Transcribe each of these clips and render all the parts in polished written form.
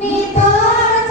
నీ తోడు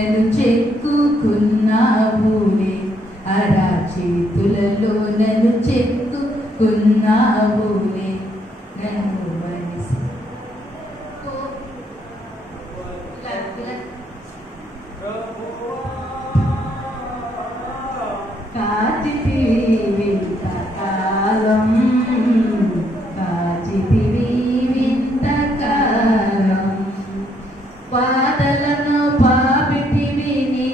నన్ను చెక్కుకున్నావులే, అరాచేతులలో నన్ను చెక్కుకున్నావులే, నన్ను మనిషి కాచితివి వింతకాలం, కాచితివి వింతకాలం, పాదలను పాపిటివి నీ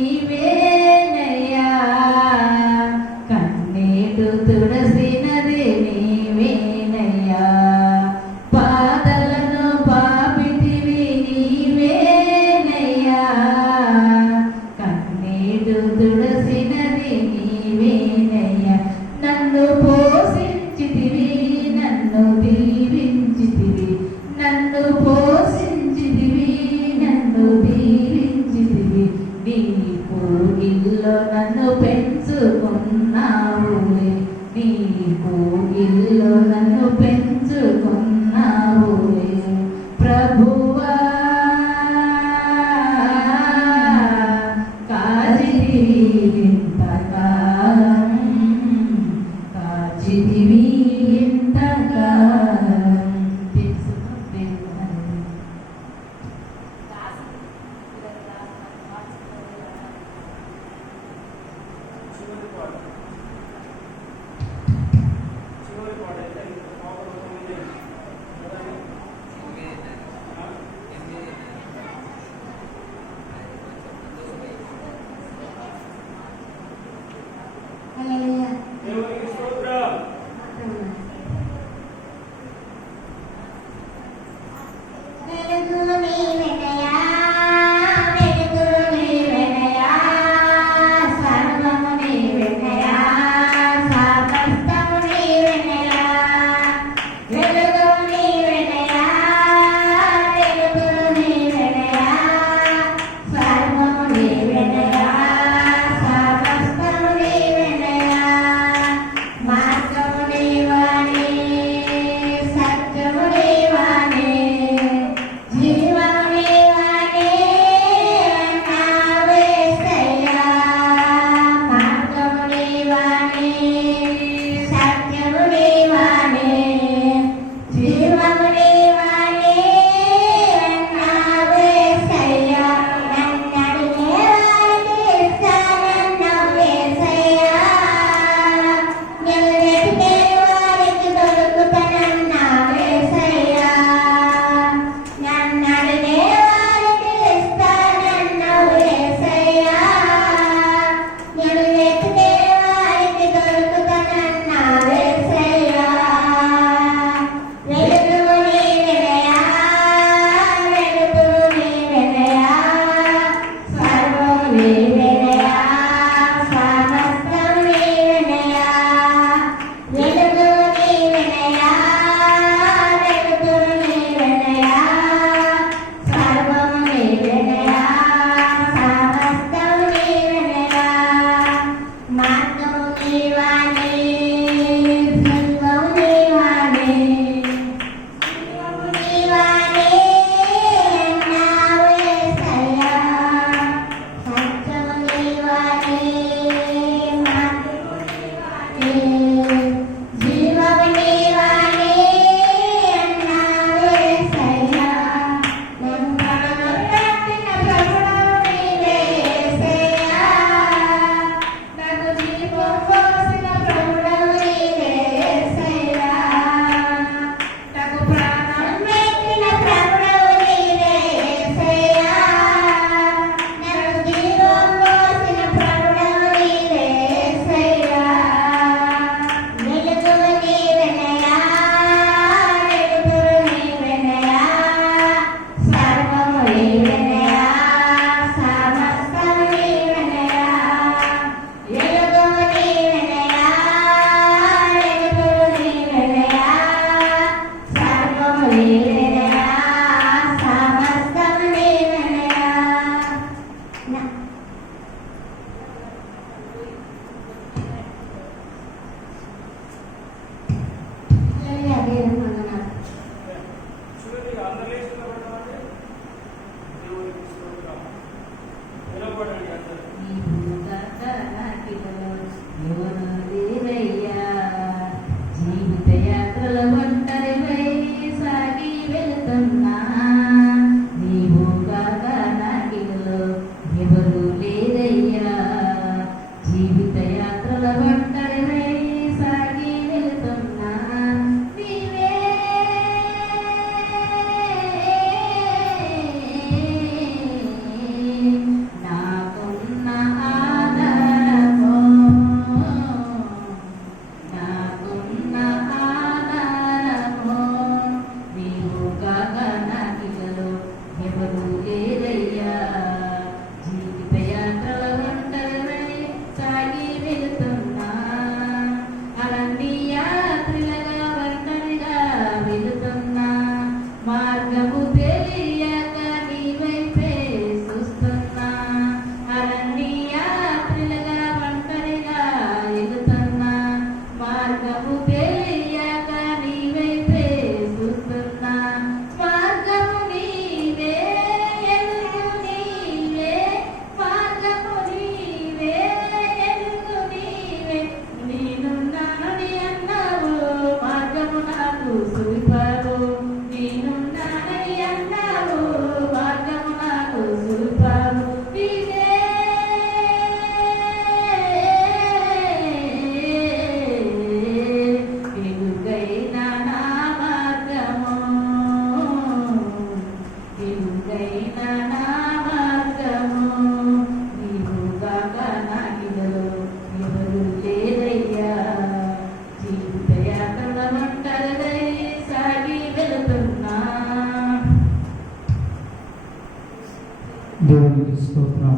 దేవునికి స్తోత్రం.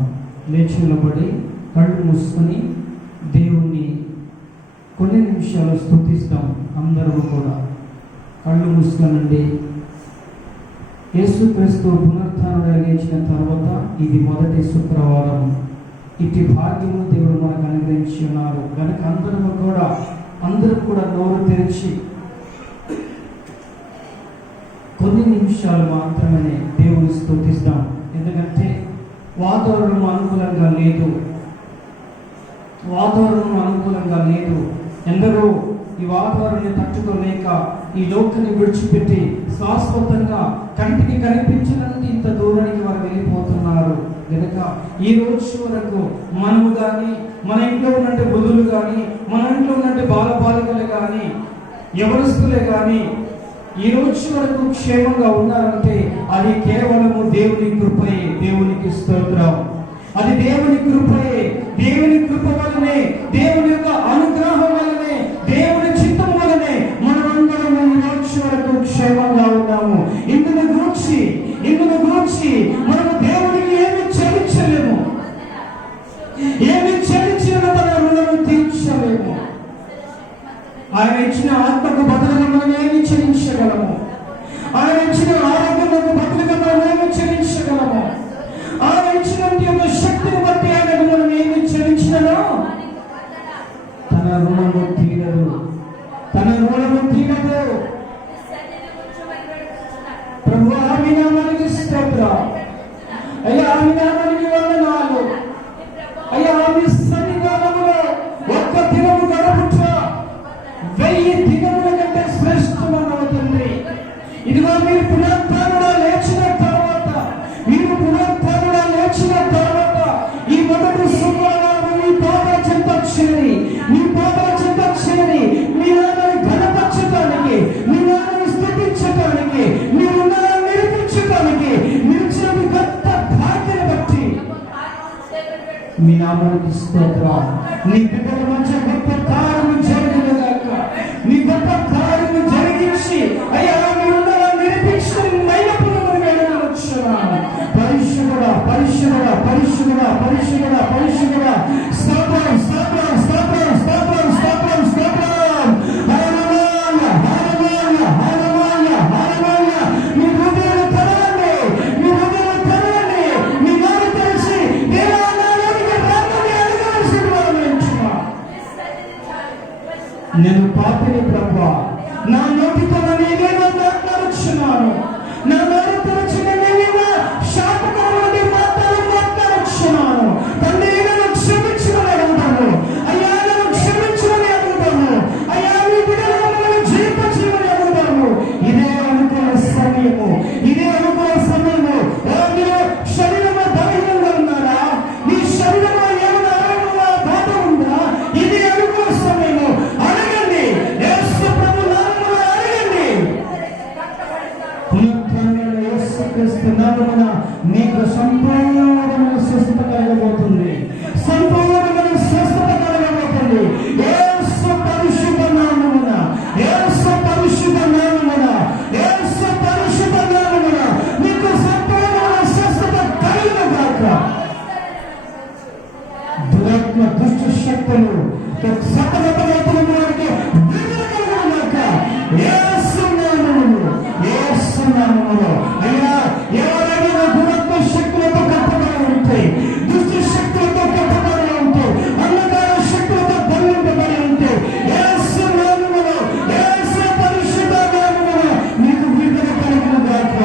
లేచి నిలబడి కళ్ళు మూసుకొని దేవుణ్ణి కొన్ని నిమిషాలు స్తుతిస్తాం. అందరూ కూడా కళ్ళు మూసుకొనండి. యేసుక్రీస్తు పునరుత్థానం లేచిన తర్వాత ఇది మొదటి శుక్రవారం. ఇటు భాగ్యము దేవుడు మనకు అనుగ్రహించి ఉన్నారు కనుక అందరూ కూడా నోరు తెరిచి కొన్ని నిమిషాలు మాత్రమే దేవుని స్తుతిస్తాం. ఎందుకంటే వాతావరణం అనుకూలంగా లేదు. ఎందరో ఈ వాతావరణాన్ని తట్టుకోలేక ఈ లోకాన్ని విడిచిపెట్టి శాశ్వతంగా కంటికి కనిపించినంత ఇంత దూరానికి వారు వెళ్ళిపోతున్నారు. కనుక ఈ రోజు వరకు మనము కానీ, మన ఇంట్లో ఉన్నట్టు వృద్ధులు కానీ, మన ఇంట్లో ఉన్నట్టు బాలబాలికలు కానీ, యవనస్తులే కానీ ఈ రోజు వరకు క్షేమంగా ఉన్నారంటే అది కేవలము దేవుని కృపయే. దేవునికి స్తోత్రం. అది దేవుని కృపయే. దేవుని కృప వలనే, దేవుని యొక్క అనుగ్రహం వలనే, దేవుని చిత్తం వలనే మనమందరం ఈ రోజు వరకు క్షేమంగా ఉన్నాము. ఇందును గురించి మనము దేవునికి ఏమి చెల్లించలేము. ఏమి చెల్లించిన తన రుణము తీర్చలేము. ఆయన ఇచ్చిన ఆత్మకు బదులుగా మనం ఏమి చెల్లించగలము? ఆయన ఇచ్చిన ఆరోగ్యములకు బదులుగా మనం ఏమి చెల్లించగలము? ఆయన ఇచ్చిన శక్తిని బట్టి ఆయనకు మనం ఏమి చెల్లించినో తన రుణము తీరదు. ప్రభు ఆమె నామానికి స్తోత్రం. అయ్యా ఆమె నామానికి వందనాలు. అయ్యా ఆమె సన్నిధానములో ఒక్క దినము గడుపుట 1000 దినముల కంటే శ్రేష్టమన్న తండ్రి. ఇదిగో మీరు పునరుత్థానం లేచిన తర్వాత ఈ మొదటి శుక్రవారం మీ పాపల చెంత చేరి మీ నాన్నని ఘనపరచడానికి, మీ నాన్నని స్తుతించడానికి, మీ రుణాలను నేర్పించడానికి నిలిచిన మీ గొప్ప భాగ్యాన్ని బట్టి మీ నామానికి స్తోత్రం. నీ బిడ్డల మధ్య గొప్ప కార్యము జరుగుగాక. నీ గొప్ప కార్యము జరిగించి అయ్యా మీ రుణాలను నేర్పించి మైలపులను వేడుకొనుచున్నాను. పరిశుద్ధుడా స్తోత్రం. మీ హృదయాలు తెరవండి. మీ నోరు తెరిచి నేను పాపిని ప్రభువా, నా నోటితో నేనేమో మాట్లాడుచున్నాను. నా నోరు తెరిచి నేనేమో శాపకరమైన మాటలు మాట్లాడుచున్నాను. తండ్రి నన్ను క్షమించమని అడుగుతాను. అయ్యా నన్ను క్షమించమని అడుగుతాను. అయ్యా మీ బిడ్డలను నన్ను జీవించమని అడుగుతాను. ఇదే అనుకున్న సమయము. మీరు శరీరంలో బలహీనంగా ఉన్నారా? మీ శరీరంలో ఏమైనా ఆరోగ్యంగా బాధ ఉందా? ఇది అనుకున్న సమయము. అడగండి. యేసు ప్రభు నామములో అడగండి. యేసుక్రీస్తు నామమున మీకు సంపూర్ణమైన స్వస్థత కలగబోతుంది. యేసు పరిశుద్ధ నామమున మీకు సంపూర్ణమైన స్వస్థత కలుగుగాక. దురాత్మ దుష్ట శక్తులు సతమతమవుతున్న వారికి విడుదల కలుగుగాక. యేసు నామములో అయ్యా ఎవరైనా దురాత్మ శక్తులతో కట్టబడి ఉంటే, దుష్ట శక్తులతో కట్టబడి ఉంటే, అంధకార శక్తులతో బంధింపబడి ఉంటే యేసు నామములో, యేసు పరిశుద్ధ నామములో మీకు విడుదల కలుగుగాక.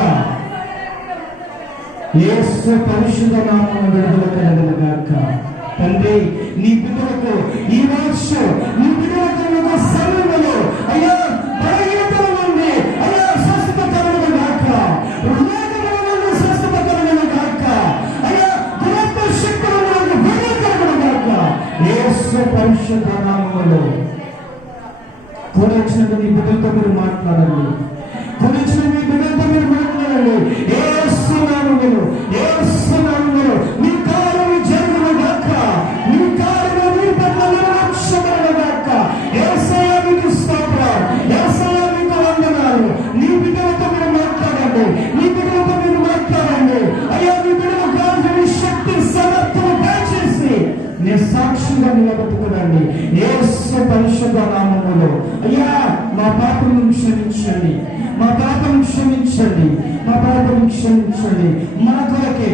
యేసు పరిశుద్ధ నామమున విడుదల కలుగుగాక. తండ్రి నీ బిడ్డలకు ఈ రోజు నీ బిడ్డలకు ఒక సమయంలో అయ్యా బలహీనతల నుండి అయ్యా స్వస్థత కలుగుగాక. రోగముల నుండి స్వస్థత కలుగుగాక. అయ్యా దురాత్మ శక్తుల నుండి విడుదల కలుగుగాక. యేసు పరిశుద్ధ నామములో కూర్చున్న నీ బిడ్డలతో మీరు మాట్లాడండి. యేసు నామములో మీ కార్యము జరుగుగాక. మీ కార్యము మీ పట్ల నెరవేర్చబడుగాక. యేసయ్య మీకు స్తోత్రం. యేసయ్య మీకు వందనాలు. నీ బిడ్డలతో మీరు మాట్లాడండి. అయ్యా మీ బిడ్డలు క్షమించండి, మా పాపను క్షమించండి. మా కొరకే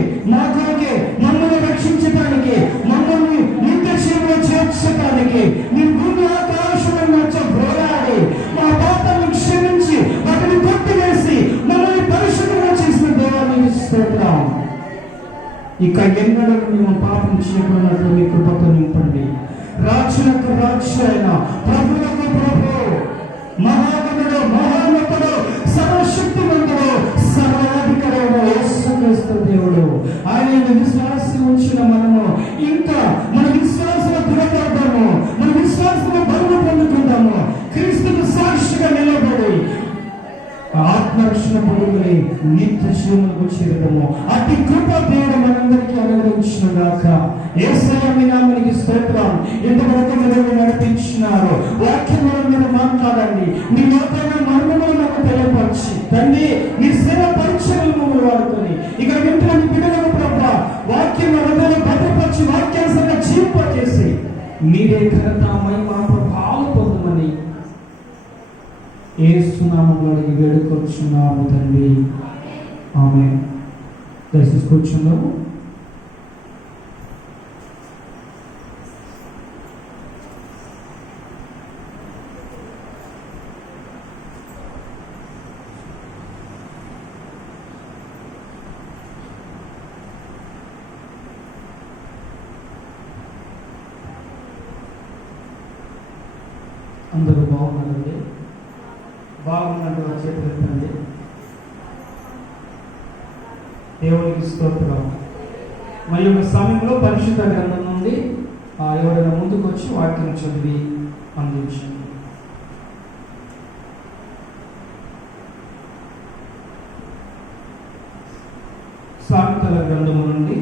మమ్మల్ని రక్షించడానికి, మమ్మల్ని నిత్య జీవంలో చేర్చడానికి మీ భూమి ఆకాశం మధ్య పోరాడి మా పాపను క్షమించి వాటిని కొట్టివేసి మమ్మల్ని పరిశుభ్రంగా చేసిన దేవానికి స్తోత్రం. ఇక ఎన్నడూ మేము పాపం చేయకున్నట్లు మీ కృపతో నింపండి. రాజులకు రాజు అయిన ప్రభువులకు ప్రభు, మహాగణుడు, మహోన్నతుడు, సర్వశక్తిమంతుడు, సర్వాధికారుడు యేసుక్రీస్తు దేవుడు. ఆయన విశ్వాసం ఉంచిన మనము ఇంకా మన విశ్వాసంలో దృఢపడతాము, మన విశ్వాసంలో బరువు పొందుకుంటాము. క్రీస్తుకు సాక్షిగా నిలబడి ఆత్మరక్షణ పొందుకుని నిత్య జీవనకు చేరడము అతి కృప దేవుడు మనందరికీ అనుగ్రహించును గాక. యేసయ్య మీ నామమునకు స్తోత్రం. ఇంతవరకు మీరు నడిపించినారు. వాక్యం మీరు మాట్లాడండి. మీ లోతైన మర్మములు నాకు తెలియపరిచి తండ్రి మీ సేవ పరిచయం మమ్మల్ని వాడుకొని ఇక వింటున్న బిడ్డలకు ప్రభా వాక్యం హృదయాన్ని భద్రపరిచి వాక్యాన్ని జీవింపజేసి మీరే ఘనత మహిమ ప్రభావం పొందమని యేసు నామములో అడిగి వేడుకొచ్చున్నాము తండ్రి. ఆమేన్. దయచేసి కూర్చుందాము. అందరూ బాగున్నారండి? బాగున్నట్టు చేతులు ఎత్తండి. దేవునికి స్తోత్రం. మరి ఒక సమయంలో పరిశుద్ధ గ్రంథం నుండి ఎవరైనా ముందుకు వచ్చి వాక్యం చదివి అందించండి. సామెతల గ్రంథము నుండి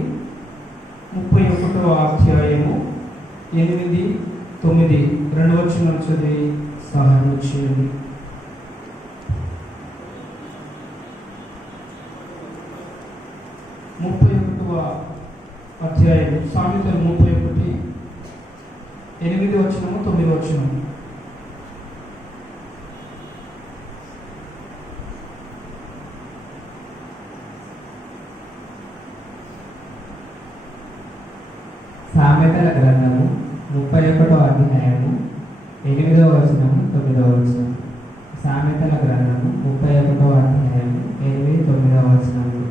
31వ అధ్యాయము 8, 9 2 వచనాలు చదివి సహాయం చేయండి. 31వ అధ్యాయం సామెతలు 31, 8 వచనము 9 వచనము. సామెతల గ్రంథము 31వ అధ్యాయము 8వ వచనము 9వ వచనం. సామెతల గ్రంథము 31వ అధ్యాయము 8, 9వ వచనము.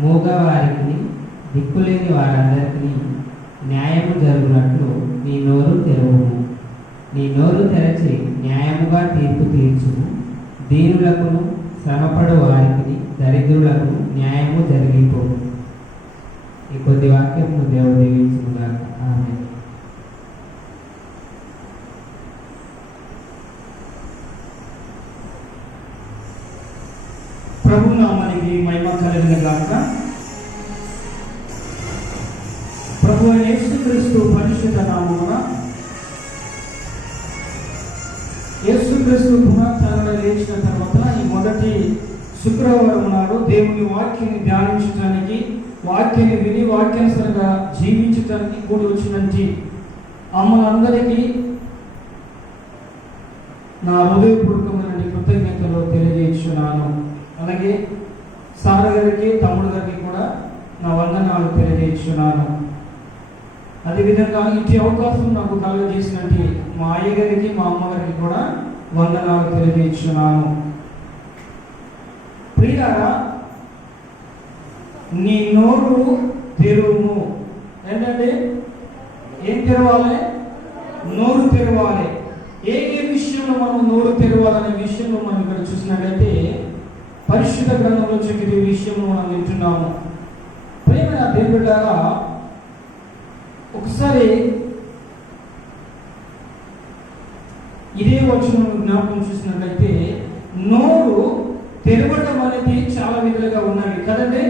మూగవారికి దిక్కులేని వారందరికీ న్యాయము జరుగునట్లు నీ నోరు తెరవుము. నీ నోరు తెరచి న్యాయముగా తీర్పు తీర్చుము. దీనులకును శ్రమపడు వారికి దరిద్రులకు న్యాయము జరిగిపోవు. ఈ కొద్ది వాక్యము దేవుడు దీవించుగాక. ఆమేన్. ప్రభు నామానికి మహిమ కలుగును గాక. ప్రభు యేసుక్రీస్తు పరిశుద్ధ నామమున యేసుక్రీస్తు పునరుత్థానం లేచిన తర్వాత ఈ మొదటి శుక్రవారం నాడు దేవుని వాక్యాన్ని ధ్యానించడానికి, వాక్యాన్ని విని వాక్యానుసారంగా జీవించడానికి కూడి వచ్చినటువంటి అమ్మలందరికీ నా హృదయపూర్వకమైన కృతజ్ఞతలు తెలియజేస్తున్నాను. అలాగే సార్ గారికి, తమ్ముడు గారికి కూడా నా వందనాలు తెలియజేస్తున్నాను. అదేవిధంగా ఇటు అవకాశం నాకు కలుగజేసినట్టు మా అయ్య గారికి, మా అమ్మగారికి కూడా వందనాలు తెలియజేస్తున్నాను. ప్రియులారా, నీ నోరు తెరువుము. ఏంటంటే ఏం తెరవాలి? నోరు తెరవాలి. ఏ విషయంలో మనం నోరు తెరవాలనే విషయంలో మనం ఇక్కడ చూసినట్లయితే పరిశుద్ధ గ్రంథంలో చెప్పే విషయంలో మనం వింటున్నాము. ప్రేమైన దేవుడారా, ఒకసారి ఇదే వచనం జ్ఞాపకం చూసినట్లయితే నోరు తెరవడం అనేది చాలా విధాలుగా ఉన్నవి కదండి.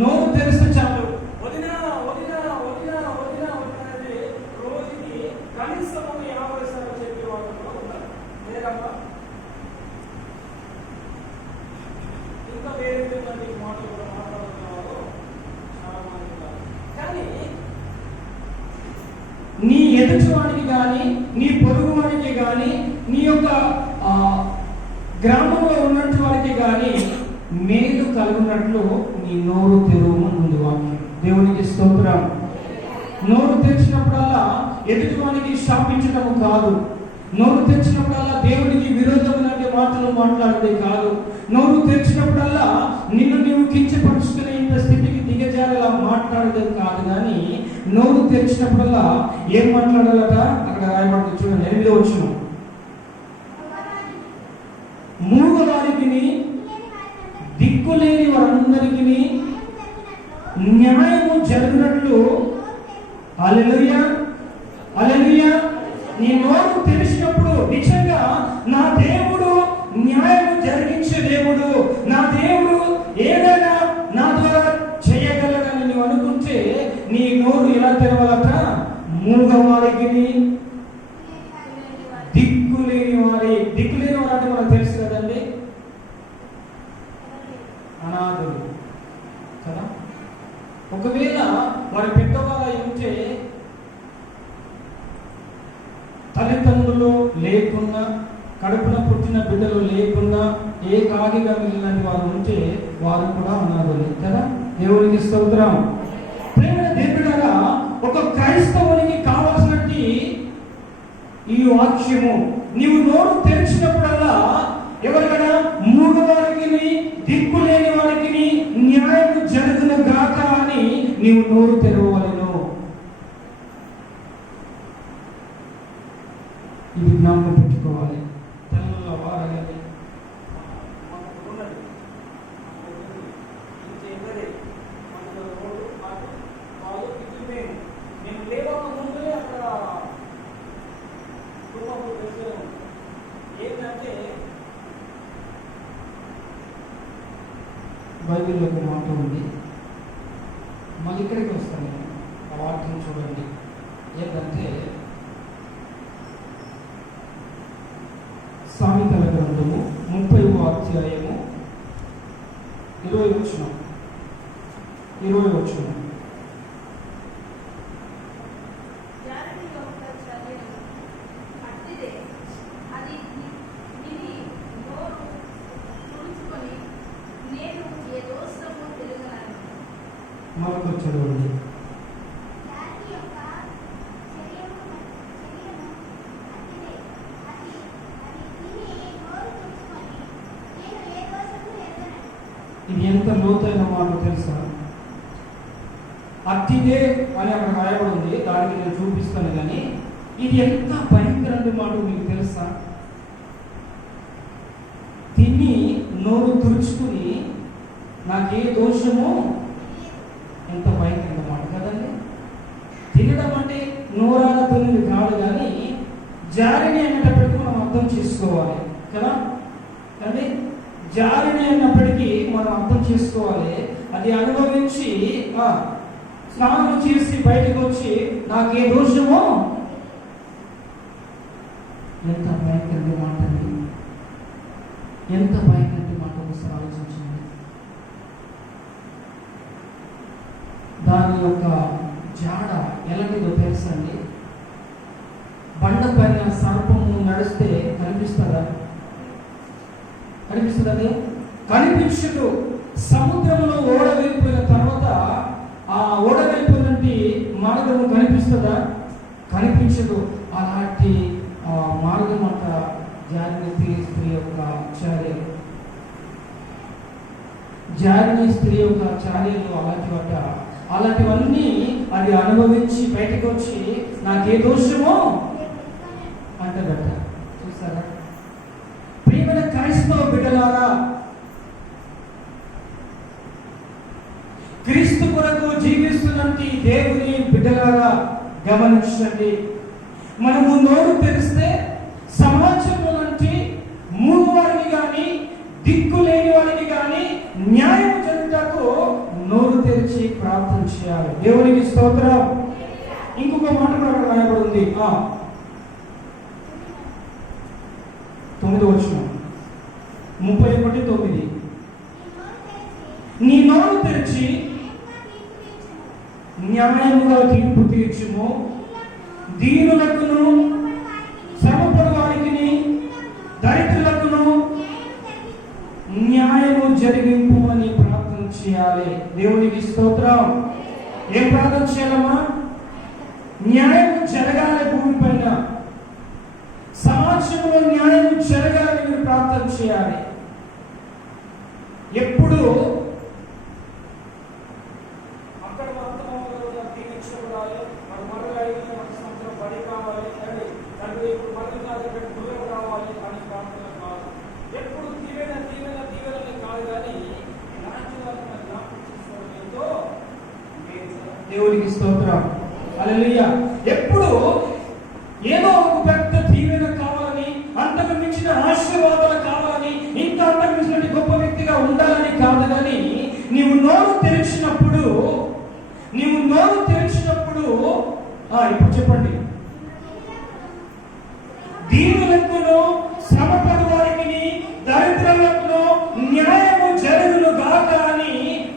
నోరు తెరిస్తే చాలు వదినా వదినా వదినా వదినా అనేది రోజుకి కనీసం 50 సార్లు చెప్పే వాళ్ళు ఉన్నారు. లేదమ్మా ఇంకా వేరే మంది మాటలు కూడా మాట్లాడుతున్నారు చాలా మంది ఉన్నారు. కానీ నీ ఎదుటివానికి కానీ నీ పొరుగువానికి నీ యొక్క గ్రామంలో ఉన్నట్టు వారికి కానీ మేలు కలుగునట్లు నీ నోరు తెరువు ఉంది వాక్యం. దేవునికి స్తోత్రం. నోరు తెరిచినప్పుడల్లా ఎదుటి వానికి శాపించడం కాదు. నోరు తెరిచినప్పుడల్లా దేవునికి విరోధమైన మాటలు మాట్లాడేది కాదు. నోరు తెరిచినప్పుడల్లా నిన్ను నీవు కించపరుచుకునే ఇంత స్థితికి దిగజారేలా మాట్లాడేది కాదు. కానీ నోరు తెరిచినప్పుడల్లా ఏం మాట్లాడాలట అక్కడ రాయబడి చూడండి 8వ వచనం. మూగవారికి దిక్కులేని వారందరికీ న్యాయము జరిగినట్లు హల్లెలూయా హల్లెలూయా. నీ నోరు తెరిచినప్పుడు నిజంగా నా దేవుడు న్యాయం జరిగించే దేవుడు, నా దేవుడు ఏదైనా నా ద్వారా చేయగలడని నువ్వు అనుకుంటే నీ నోరు ఎలా తెరవాలట? మూగవారికి దిక్కులేని వారి. దిక్కులేని వారు అంటే మనకు తెలుసు కదండి, అనాథులు కదా. ఒకవేళ వారి పెద్దవాళ్ళు ఉంటే తల్లిదండ్రులు లేకున్నా, కడుపున పుట్టిన బిడ్డలు లేకున్నా, ఏ కాగిగా మిగిలిన వారు ఉంటే వారు కూడా అనాథులే కదా. దేవునికి స్తోత్రం. ప్రేమ దేవుడారా, ఒక క్రైస్తవునికి కావాల్సినట్టు ఈ వాక్యము. నీవు నోరు తెరిచినప్పుడల్లా ఎవరికైనా మూగవారికి దిక్కు లేని వారికి న్యాయం జరుగును గాక అని నీవు నోరు తెరవవలెను. ఇది జ్ఞాపకం పెట్టుకోవాలి. తెల్లవారని ఏంటంటే బైబిల్లో ఒక మాట ఉంది. మళ్ళీ ఇక్కడికి వస్తాను నేను. ఆ వాక్యం చూడండి. ఏంటంటే సామెతల గ్రంథము 30వ అధ్యాయము 20వ వచనం. మరొక చదవండి. ఇది ఎంత లోతైన మాట తెలుసా? అతిదే అని అక్కడ రాయబడి ఉంది, దానికి నేను చూపిస్తాను. కానీ ఇది ఎంత భయంకరమైన మాట మీకు తెలుసా? తిని నోరు తుడుచుకుని నాకే దోషము. ఎంత భయంకరమైన మాట కదండి. తినడం అంటే నోరాగా తిన్నది కాదు, కానీ జారిని అనేటప్పటికీ మనం అర్థం చేసుకోవాలి కదా. కానీ జారిని అన్నప్పటికీ మనం అర్థం చేసుకోవాలి. అది అనుభవించి స్నానం చేసి బయటకు వచ్చి నాకే దోషమో. ఎంత భయంకరమైన మాట అండి, ఎంత భయంకరమైన మాట ఒకసారి ఆలోచించండి. దాని యొక్క జాడ ఎలాంటిదో తెలుసండి. బండ పైన సర్పము నడిస్తే కనిపిస్తుందా? కనిపిస్తుంది? కనిపించదు. సముద్రంలో ఓడ వెళ్ళిపోయిన తర్వాత ఆ ఓడ వెళ్ళిపోయినట్టు మార్గము కనిపిస్తుందా? కనిపించదు. అలాంటి మార్గం అంట జారిన స్త్రీ యొక్క చర్య. జారిన స్త్రీ యొక్క చర్యలు అలాంటివట. అలాంటివన్నీ అది అనుభవించి బయటకు వచ్చి నాకే దోషమో అంటదట. చూస్తారా? ప్రియమైన క్రైస్తవ బిడ్డలారా, క్రీస్తు కొరకు జీవిస్తున్నట్టు దేవుని బిడ్డలారా గమనించండి. మనము నోరు తెరిస్తే సమాజంలో నుండి మూగవారికి కానీ దిక్కు లేని వారికి కానీ న్యాయం జరుగుటకు నోరు తెరిచి ప్రార్థన చేయాలి. దేవునికి స్తోత్రం. ఇంకొక మాట కూడా అక్కడ రాయబడింది. 9వ వచనం 31:9. నీ నోరు తెరిచి న్యాయముగా తీర్పు తీర్చుము, దీనులకును శ్రమపడు వారికి జరిగింపు అని ప్రార్థన చేయాలి. దేవునికి స్తోత్రం. ఏం ప్రార్థన చేయాలమ్మా? న్యాయం జరగాలి, భూమి పైన సమాజంలో న్యాయం జరగాలని మీరు ప్రార్థన చేయాలి. ఎప్పుడు అక్కడ దీవించబడాలి, మరి మరొక 5 సంవత్సరం పడి కావాలి, తండ్రి ఇప్పుడు మరొక గురువు రావాలి అని ప్రార్థన కాదు. ఎప్పుడు దీవెనని కాదు, కానీ ఇలాంటి వాళ్ళని జ్ఞాపకం చేసుకోవడంతో దేవునికి స్తోత్రం. హల్లెలూయా. ఎప్పుడు ఏదో ఒక పెద్ద దీవెన కావాలని, అంతకు మించిన ఆశీర్వాదాలు కావాలని, ఇంకా అంతకు మించిన గొప్ప వ్యక్తిగా ఉండాలని కాదు, కానీ నీవు నోరు తెరిచినప్పుడు ఇప్పుడు చెప్పండి, దీనులకును శ్రమపడు వారికి దరిద్రులకు న్యాయము జరుగును గాక అని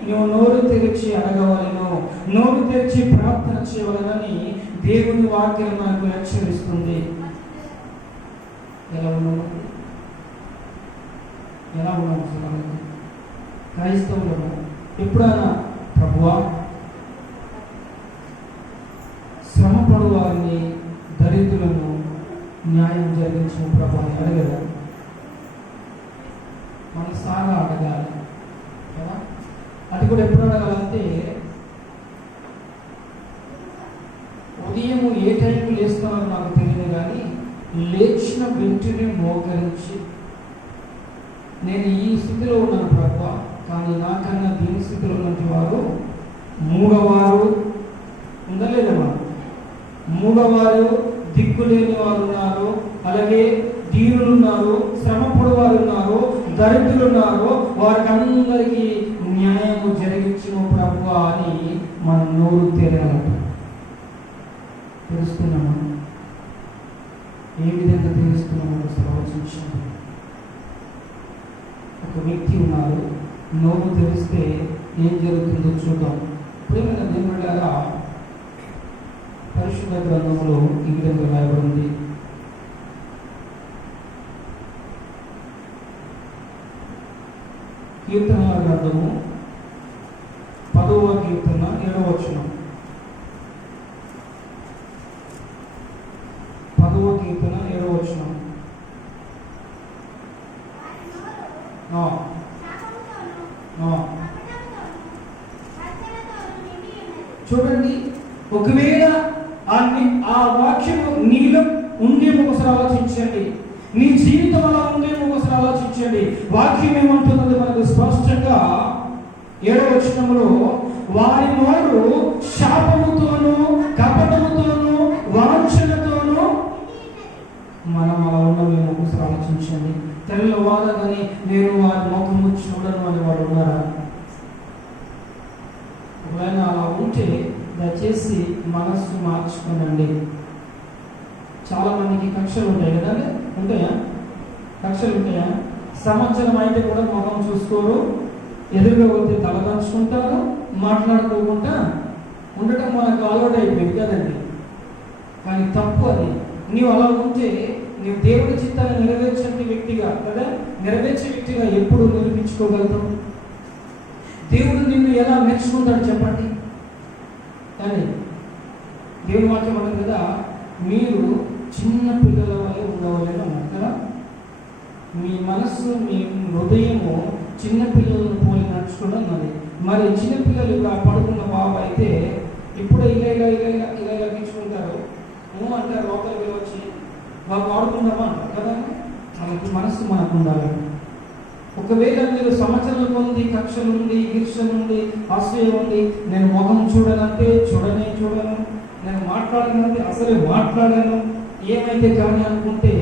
నువ్వు నోరు తెరిచి అడగవలను, నోరు తెరిచి ప్రార్థన చేయవలనని దేవుని వాక్యం మనకు హెచ్చరిస్తుంది. ఎలా ఉన్నాము క్రైస్తవులను? ఎప్పుడైనా ప్రభువా శ్రమపడు వారిని, దరిద్రులను న్యాయం జరిగించిన ప్రభు అని అడగదా? మనం సాగా అడగాలి కదా. అది కూడా ఎప్పుడు అడగాలంటే ఉదయం ఏ టైంకి లేస్తున్నారో నాకు తెలియదు, కానీ లేచిన వెంటనే మోకరించి, నేను ఈ స్థితిలో ఉన్నాను ప్రభు, కానీ నాకన్నా దీని స్థితిలో ఉన్నటువంటి వారు మూగవారు ఉండలేదమ్మా. మూగవారు, దిక్కులేని వారు ఉన్నారు, అలాగే దీనులు ఉన్నారు, శ్రమపడు వారు ఉన్నారు, దరిద్రులు ఉన్నారు, వారికి అందరికీ న్యాయము జరిగించును ప్రభు అని మనం నోరు తెరవాలంట. తెలుస్తున్నామా? ఏ విధంగా తెలుస్తున్నామో ఒకసారి ఆలోచించండి. ఒక వ్యక్తి ఉన్నారు, నోరు తెరిస్తే ఏం జరుగుతుందో చూద్దాం. ప్రేమైన దేవుళ్ళారా, పరిశుద్ధ గ్రంథంలో ఈ విధంగా రాయబడింది. కీర్తనల గ్రంథము 10వ కీర్తన 7వ వచనం. 10వ కీర్తన 7వ వచనం. చూడండి, ఒకవేళ ఆ వాక్యము నీలో ఉందేమో ఒకసారి ఆలోచించండి. నీ జీవితం అలా ఉందేమో ఒకసారి ఆలోచించండి. వాక్యం ఏమంటున్నది మనకు స్పష్టంగా 7వ వచనంలో, వారి నోరు శాపముతోనూ కపటముతోనూ వాంఛనతోనూ. మనం అలా ఉన్నామేమో ఒకసారి ఆలోచించండి. తెల్లవారగానే నేను వారి ముఖము చూడను అని వాడు ఉన్నారా? ఒకవేళ అలా ఉంటే దయచేసి మనస్సు మార్చుకోనండి. చాలా మందికి కక్షలు ఉంటాయి కదా, ఉంటాయా? కక్షలు ఉంటాయా? సంవత్సరం అయితే కూడా ముఖం చూసుకోరు, ఎదురుగా పోతే తలదంచుకుంటారు, మాట్లాడుకోకుండా ఉండటం మనకు అలవాటు అయిపోయింది కదండి. కానీ తప్పు అది. నీవు అలా ఉంటే నీవు దేవుడి చిత్తాన్ని నెరవేర్చే వ్యక్తిగా కదా, నెరవేర్చే వ్యక్తిగా ఎప్పుడు నిరూపించుకోగలుగుతావు? దేవుడు నిన్ను ఎలా మెచ్చుకుంటాడు చెప్పండి? కానీ దేవుడి వాక్యం అన్నది కదా, మీరు చిన్న పిల్లల వల్ల ఉండవాలని అన్నారు కదా. మీ మనస్సు, మీ హృదయము చిన్న పిల్లలను పోలి నడుచుకోవడం అన్నది. మరి చిన్నపిల్లలు ఇప్పుడు ఆ పడుకున్న బాబు అయితే ఇప్పుడే ఇలా లభించుకుంటారు అంటారు, లోపలికి వచ్చి బాబు ఆడుకుందామా అంటారు కదా. మనకి మనస్సు మనకు ఉండాలి. ఒకవేళ మీరు సంవత్సరాల పొంది కక్షలు ఉంది, ఈర్ష ఉంది, అసూయ ఉంది, నేను ముఖం చూడనంటే చూడను, నేను మాట్లాడనంటే అసలు మాట్లాడాను, ఏమైతే కానీ అనుకుంటే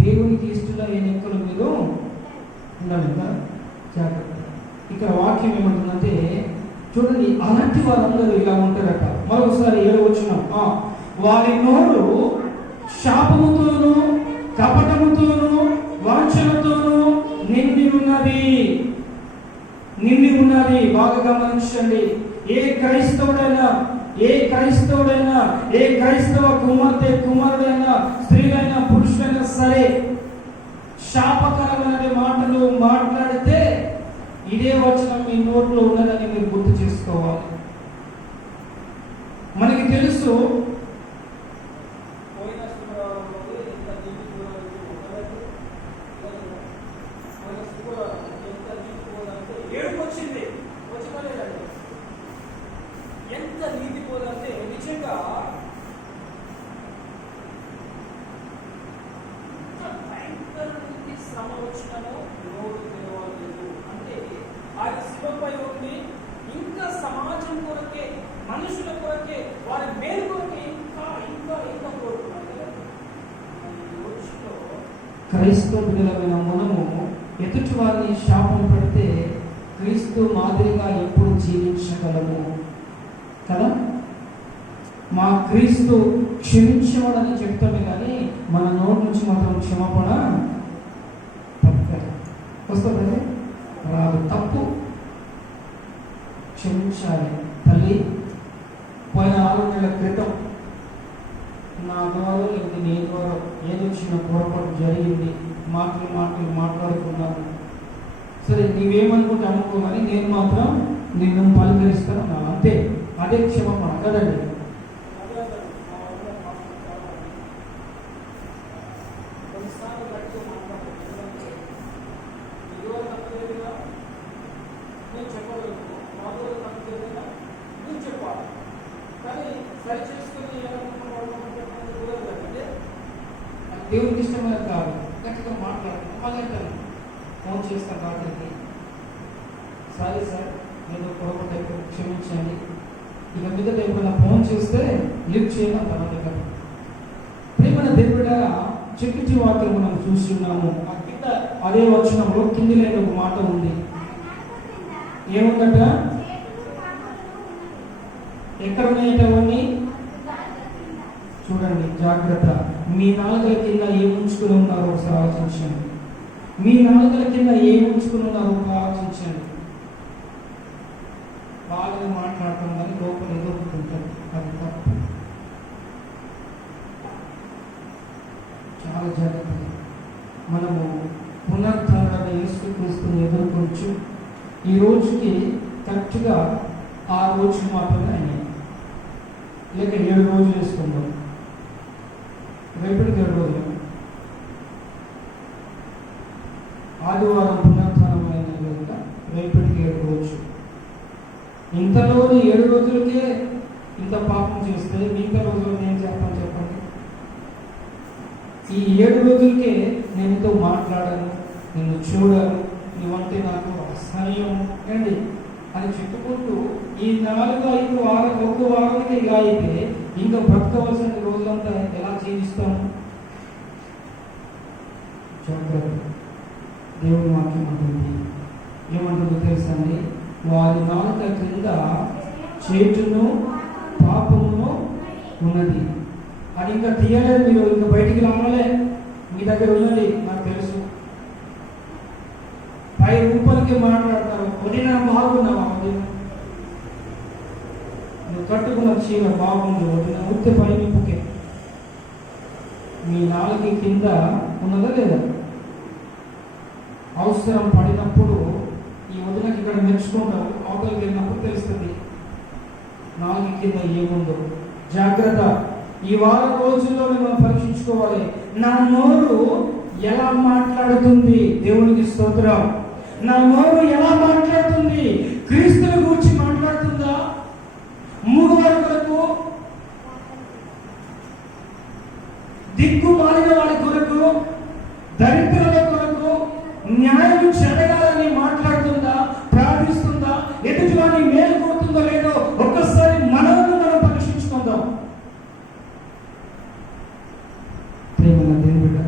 దేవునికి ఇష్టమైన ఎక్కలు మీరు ఉండాలి కదా. జాగ్రత్త. ఇక్కడ వాక్యం ఏమంటుందంటే చూడండి, అలాంటి వారందరూ ఇలా ఉంటారట. మరొకసారి 7వ వచనం, వారి నోరు శాపముతోనూ కపటముతోనూ వాంఛనతోనూ నిండి ఉన్నది. బాగా గమనించండి. ఏ క్రైస్తవుడైనా, ఏ క్రైస్తవ కుమారుడైనా, స్త్రీలైనా, పురుషులైనా సరే శాపకరమైన మాటలు మాట్లాడితే ఇదే శ్రమ వచ్చినను నోరు తెరవలేదు. అంటే ఆయన శివపై ఉంది, ఇంకా సమాజం కొరకే, మనుషుల కొరకే, వారి మేలు కొరకే ఇంకా ఇంకా ఇంకా కోరుకున్నారు కదా. ఈ రోజులో క్రైస్తవ బిడ్డలమైన మనము ఎదుటి వారిని శాపం పెడితే క్రీస్తు మాదిరిగా ఎప్పుడు జీవించగలము కదా. మా క్రీస్తు క్షమించేవాడని చెప్తామే కానీ మన నోటి నుంచి మాత్రం క్షమాపణ వస్తుంది రాదు. తప్పు క్షమించాలి. తల్లి పోయిన 6 నెలల క్రితం నా ద్వారా ఇది నీ ద్వారా ఏదో చిన్న పొరపాటు జరిగింది, మాటలు మాట్లాడుకున్నాను. సరే నీవేమనుకుంటే అనుకోమని నేను మాత్రం నిన్ను పలకరిస్తాను అంతే. అదే క్షమాపణ కదండి. దేవునికి ఇష్టమైన కాదు. గట్టిగా మాట్లాడుతున్నాను, మళ్ళీ ఫోన్ చేస్తాను రాత్రికి, సరే సార్ నేను పొరపాటు క్షమించండి, ఇక మీద ఎప్పుడైనా ఫోన్ చేస్తే లిఫ్ట్ చేయడం తన దగ్గర. ప్రేమన దేవుడ చెక్కిటి వాక్యం మనం చూస్తున్నాము. ఆ కింద అదే వచనంలో కింది లేని ఒక మాట ఉంది. ఏముందట? ఎక్కడ ఉన్నాయటవన్నీ చూడండి జాగ్రత్త. మీ నాలుకల కింద ఏం ఉంచుకుని ఉన్నారో ఒకసారి ఆలోచించండి. మీ నాలుకల కింద ఏం ఉంచుకుని ఉన్నారో ఒకసారి ఆలోచించండి. బాగా మాట్లాడటం కానీ లోపల ఎదుర్కొంటారు, అది తప్పు. చాలా జాగ్రత్త. మనము పునరుద్ధరణ యేసుక్రీస్తుని ఎదుర్కొంచు. ఈ రోజుకి కరెక్ట్గా 6 రోజులు మాత్రమే అయినాయి, లేక 7 రోజులు వేసుకుందాం. రేపటికి 7 రోజులు. ఆదివారం పునరుద్ధరణమైన కనుక రేపటికి 7 రోజులు. ఇంతలోని 7 రోజులకే ఇంత పాపం చేస్తే మిగతా రోజులు నేను చేస్తాను చెప్పండి. ఈ 7 రోజులకే నేను ఇంతో మాట్లాడాను, నిన్ను చూడాను, నువ్వంటే నాకు అసహ్యం అండి అని చెప్పుకుంటూ ఈ 4-5 వారం 1 వారానికి ఇలా అయితే ఇంకా బ్రతకవలసిన రోజులంతా ఎలా జీవిస్తాము? జాగ్రత్త. దేవుని వాక్యం అంటుంది, ఏమంటుందో తెలుసండి? వారి నాలుక క్రింద చేటును పాపమును ఉన్నది. అది ఇంకా తీయలేదు, మీరు ఇంకా బయటికి రావాలే, మీ దగ్గర ఉన్నది నాకు తెలుసు. పై రూపాలకి మాట్లాడతారు. వదిన బాగున్నావా? వదిన నువ్వు కట్టుకున్న చీర బాగుంది వదిన, ఉత్తి పైపుకే. మీ నాలుగు కింద ఉన్నదా లేదా? అవసరం పడినప్పుడు ఈ వదినకి ఇక్కడ మెచ్చుకుంటారు, అవతలకి వెళ్ళినప్పుడు తెలుస్తుంది నాలుగు కింద ఏముందో. జాగ్రత్త. ఈ వారం రోజుల్లో మనం పరీక్షించుకోవాలి. నా నోరు ఎలా మాట్లాడుతుంది? దేవునికి స్తోత్రం. నా నోరు ఎలా మాట్లాడుతుంది? క్రీస్తుని గురించి మాట్లాడుతుందా? మూడువారి కొరకు, దిక్కు మారిన వారి కొరకు, దరిద్రుల కొరకు, న్యాయం జరగాలని మాట్లాడుతుందా? ప్రార్థిస్తుందా? ఎదుటి వారిని మేలు కోరుతుందో లేదో ఒక్కసారి మనల్ని మనం పరీక్షించుకుందాం. ప్రేమల దేవుడ,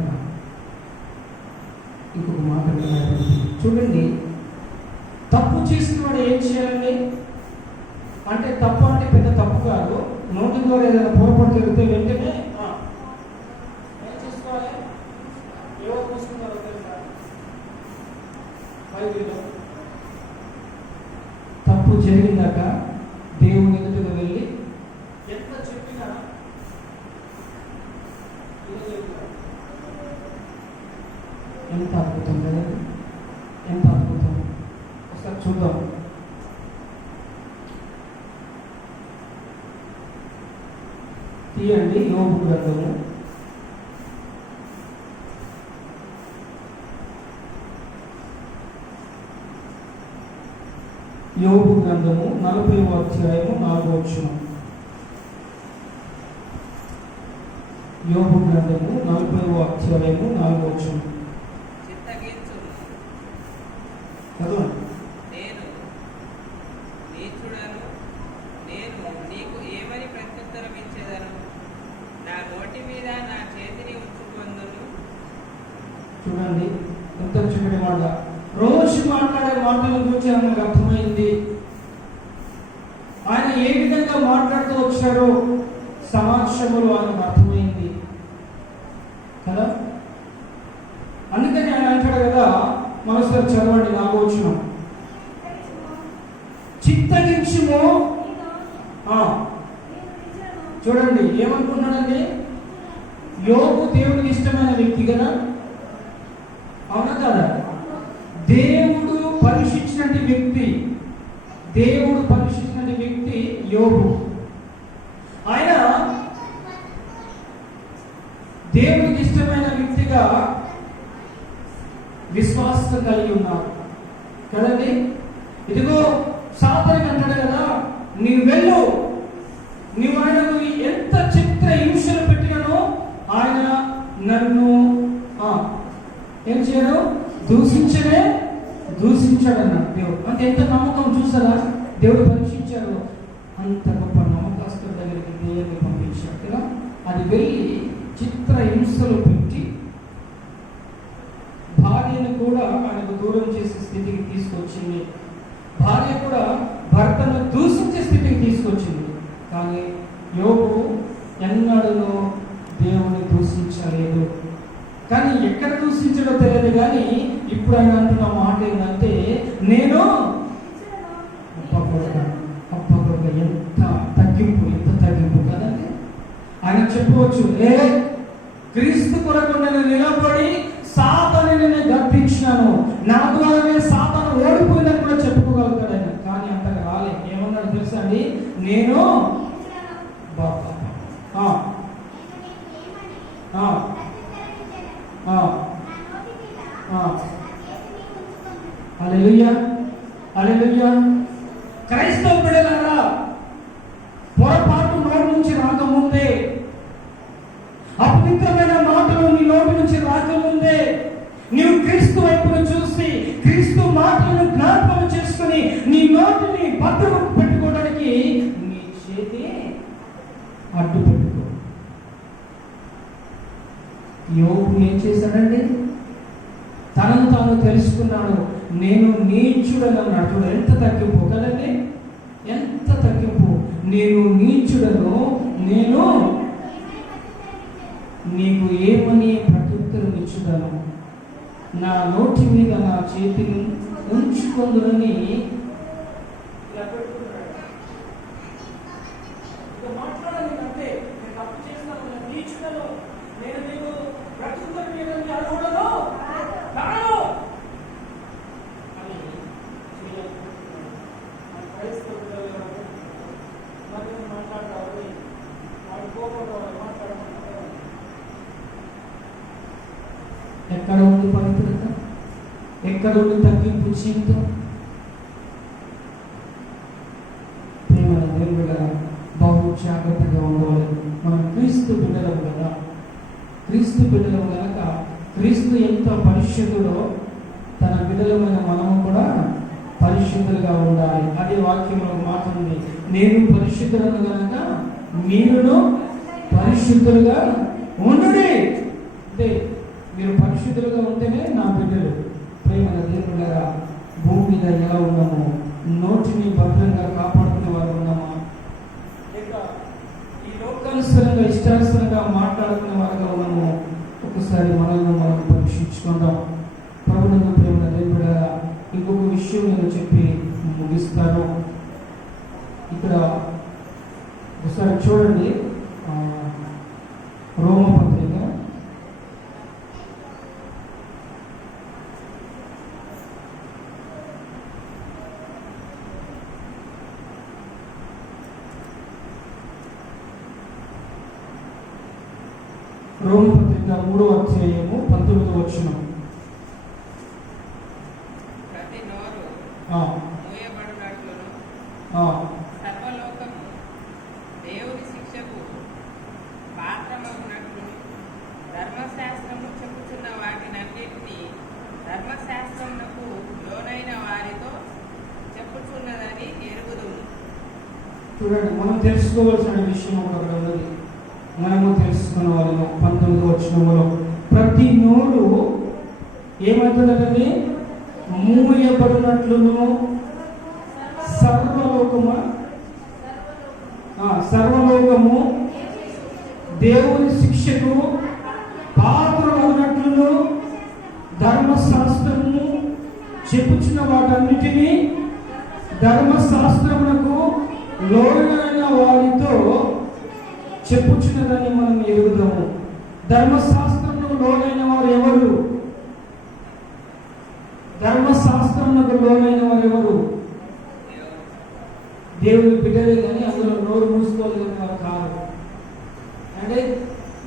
ఇంకొక మాట చూడండి. తప్పు చేసిన వాడు ఏం చేయాలండి అంటే, తప్పు అంటే పెద్ద తప్పు కాదు. నోటి ద్వారా ఏదైనా పొరపాటు జరిగితే వెంటనే ఏం చేసుకోవాలి? ఎవరు చూసుకున్నారో తెలుసా? బైబిల్లో తప్పు జరిగిందాక దేవుని ఎదుటకు వెళ్ళి ఎంత చెప్పినా ఎంత అద్భుతం కదా, ఎంత అద్భుతం. ఒకసారి చూద్దాం. తీయండి యోబు గ్రంథము. యోబు గ్రంథము 40వ అధ్యాయము 4వ వచనం. యోబు గ్రంథము 40వ అధ్యాయము 4వ వచనం. చదవండి. నేను నీచుడను, నేను నీకు ఏమని ప్రత్యుత్తరం ఇచ్చేదను? నా నోటి మీద నా చేతిని ఉంచుకొందును. చూడండి ఎంత చక్కటి మాట. రోజు మాట్లాడే మాటల గురించి ఆమెకు అర్థమైంది. ఆయన ఏ విధంగా మాట్లాడుతూ వచ్చారో సమాజంలో ఆయనకు అర్థమైంది కదా. అందుకని ఆయన అంటాడు కదా, మనసారి చదవండి 4వ వచనం. చిత్తగించుము. చూడండి ఏమనుకున్నాడండి? యోబు దేవుడికి ఇష్టమైన వ్యక్తి కదా, అవునా కదా? దేవుడు పరీక్షించిన వ్యక్తి, దేవుడు పరీక్షించిన వ్యక్తి యోబు. ఆయన దేవుడికి ఇష్టమైన వ్యక్తిగా విశ్వాసం కలిగి ఉన్నాడు కదండి. ఇదిగో సాతానుకి అంటాడు కదా, నీవు వెళ్ళు, నీవు ఆయనకు ఎంత చిత్ర హింసలు పెట్టినానో ఆయన నన్ను ఏం చేయడు? దూషించాడన్నాడు దేవుడు. అంటే ఎంత నమ్మకం చూసారా? దేవుడు పరీక్షించాడు, అంత గొప్ప నమ్మకస్తుల దగ్గరికి దేవుడిని పంపించాడు కదా. అది వెళ్ళి చిత్ర హింసలు పెట్టి భార్యను కూడా ఆయనకు దూరం చేసే స్థితికి తీసుకొచ్చింది. భార్య కూడా భర్తను దూషించే స్థితికి తీసుకొచ్చింది. కానీ యోబు ఎన్నడూ దేవుని దూషించలేదు. కానీ ఎక్కడ దూషించడో తెలియదు. కానీ ఇప్పుడు ఆయన అంటున్న మాట ఏంటంటే, నేను ఎంత తగ్గింపు కదండి. ఆయన చెప్పవచ్చు, క్రీస్తు కొరకు నేను నిలబడి సాతాను నేను గద్దించినాను, నా ద్వారానే సాతాను ఓడిపోయిందని కూడా చెప్పుకోగలుగుతాడు ఆయన. కానీ అంతగా రాలే. ఏమన్నాడు తెలుసా అండి? నేను హల్లెలూయా, హల్లెలూయా. క్రైస్తవ బిడ్డలారా, పొరపాటు నోటి నుంచి రాకముందే, అపవిత్రమైన మాటలు నీ నోటి నుంచి రాకముందే నీవు క్రీస్తు వైపును చూసి క్రీస్తు మాటలను జ్ఞాపకం చేసుకుని నీ నోటిని భద్రము పెట్టుకోవడానికి నీ చేతి అడ్డు పెట్టుకో. యోబు ఏం చేశాడండి? తనను తాను తెలుసుకున్నాడు. నేను నీచుడను అన్నాడు. చూడ ఎంత తగ్గింపు కదండి, ఎంత తగ్గింపు. నేను నీచుడను, నేను నీకు ఏమని ప్రత్యుత్తరం ఇచ్చుదను, నా నోటి మీద నా చేతిని ఉంచుకుందునని మాట్లాడాలి. అంటే తప్పు చేస్తాను, నీచుడను, నేను నీకు ప్రత్యుత్తరం ఇవ్వడానికి అర్హుడను కాను అని మాట్లాడతారు. వాడు కోపంలో మాట్లాడమంటారు. ఎక్కడ ఉంది పవిత్రత? ఎక్కడ ఉంది తగ్గింపు జీవితం? ప్రేమల దేవుళ్ళ బహు జాగ్రత్తగా ఉండవాలి. మనం క్రీస్తు బిడ్డలం కదా. క్రీస్తు బిడ్డలం కనుక క్రీస్తు ఎంత పరిశుద్ధుడో తన బిడ్డలమైన మనము కూడా పరిశుద్ధులుగా ఉండాలి. అదే వాక్యంలో మాట ఉంది, నేను పరిశుద్ధులను కనుక మీరును పరిశుద్ధులుగా ఉండుడి. అంటే మీరు పరిశుద్ధులుగా ఉంటేనే నా బిడ్డలు. ప్రేమల దేవుళ్ళగా భూమి మీద ఎలా ఉన్నామో, నోటిని భద్రంగా కాపాడుకునే వారు ఉన్నామా, లేక ఈ లోకానుసరంగా ఇష్టానుసరంగా మాట్లాడుకునే వారుగా ఉన్నామో ఒకసారి మనల్ని మనం పరీక్షించుకుందాం. ప్రభునందు ప్రేమల దేవుళ్ళగా ఇంకొక విషయం నేను చెప్పి ముగిస్తాను. ఇక్కడ ఒకసారి చూడండి, రోమపత్రిక 3వ అధ్యాయము 19వ వచనం. ప్రతి నోరు మూయబడునట్లును సర్వలోకము దేవుని శిక్షకు పాత్రమగునట్లు ధర్మశాస్త్రము చెప్పుచున్న వాటినన్నిటినీ ధర్మశాస్త్రమునకు లోనైన చూడండి, మనం తెలుసుకోవాల్సిన విషయం ఒకటి ఉన్నది. మనము తెలుసుకున్న వాళ్ళము 19వ వచనంలో ప్రతి నోరు ఏమవుతుందండి? మూయబడినట్లును సర్వలోకము దేవుని శిక్షకు పాత్రలవునట్లును ధర్మశాస్త్రము చెప్పుచున్న వాటన్నిటినీ ధర్మశాస్త్రమునకు లోనైన వారితో చెప్పుచున్నదని మనం ఎరుగుదాము. ధర్మశాస్త్రమునకు లోనైన వారు ఎవరు? ధర్మశాస్త్రమునకు లోనైన వారు ఎవరు? దేవుని బిడ్డలే కానీ అందులో నోరు మూసుకోలేని వారు కాదు. అంటే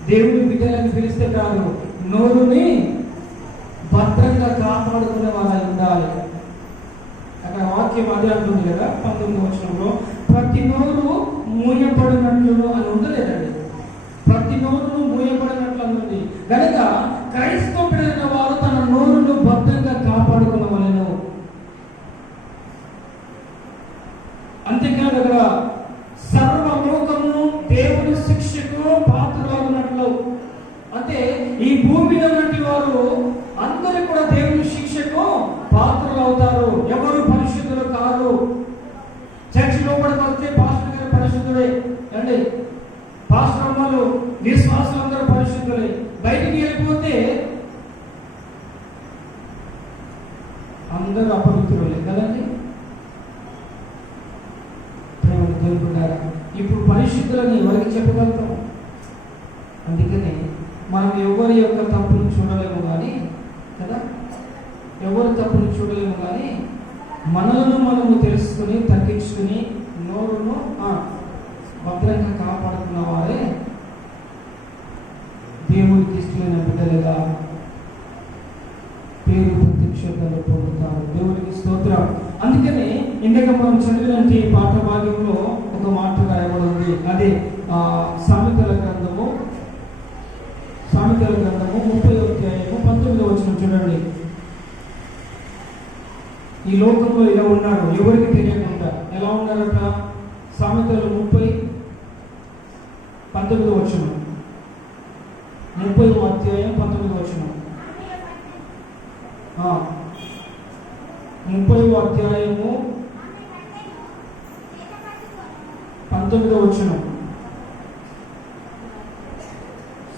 దేవుని బిడ్డలని పిలిస్తే కాదు, నోరుని భద్రంగా కాపాడుకునే వారు ఉండాలి. అక్కడ వాక్యం అదే అంటుంది కదా 19వ వచనంలో ప్రతి నోరు మూయబడినట్లును అని ఉండలేదండి. ప్రతి నోరును మూయబడినట్లు అనుంది. కనుక క్రైస్తవుడైన వారు తన నోరును భద్రంగా కాపాడుకునవలెను. అంతేకాదు అక్కడ సర్వలోకము దేవుని శిక్షకు పాత్రలగునట్లు, అంటే ఈ భూమిలో ఉన్నటువంటి వారు అందరూ కూడా దేవుని శిక్షకు పాత్రలు అవుతారు. ఎవరు పరిశుద్ధులు కాదు. చర్చి లోపలికి వస్తే పాస్టర్ గారు పరిశుద్ధుడే అండి, పాస్టర్ అమ్మలు విశ్వాసులు అందరూ పరిశుద్ధులే. బయటికి వెళ్ళిపోతే అందరూ అపవిత్రులే కదండి. ఇప్పుడు పరిశుద్ధులని ఎవరికి చెప్పగలుగుతాం? అందుకని మనం ఎవరి యొక్క తప్పును చూడలేము కానీ కదా, ఎవరి తప్పును చూడలేము కానీ మనలను మనము తెలుసుకుని తగ్గించుకుని నోరును భద్రంగా కాపాడుకున్న వారే దేవుడికి ఇష్టమైన బిడ్డలుగా పేరు ప్రత్యక్షతలు పొందుతారు. దేవుడికి స్తోత్రం. అందుకని ఇందాక మనం చదివినటువంటి పాఠ భాగంలో ఒక మాట రాయబడింది. అదే సామెతల గ్రంథము 30వ అధ్యాయము 19వ వచనం చూడండి. ఈ లోకంలో ఇలా ఉన్నారు, ఎవరికి తెలియకుండా ఎలా ఉన్నారట? సామెతలు 30:19వ వచనం, 30వ అధ్యాయం 19వ వచనం. 30వ అధ్యాయము 19వ వచనం.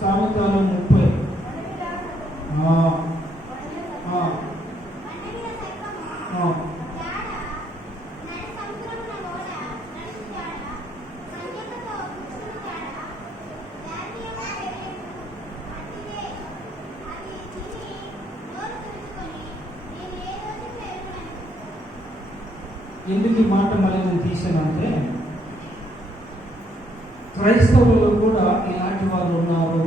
సామెతలు 30. ఎందుకు ఈ మాట మళ్ళీ నేను తీసానంటే, క్రైస్తవులలో కూడా ఇలాంటి వారు ఉన్నారు.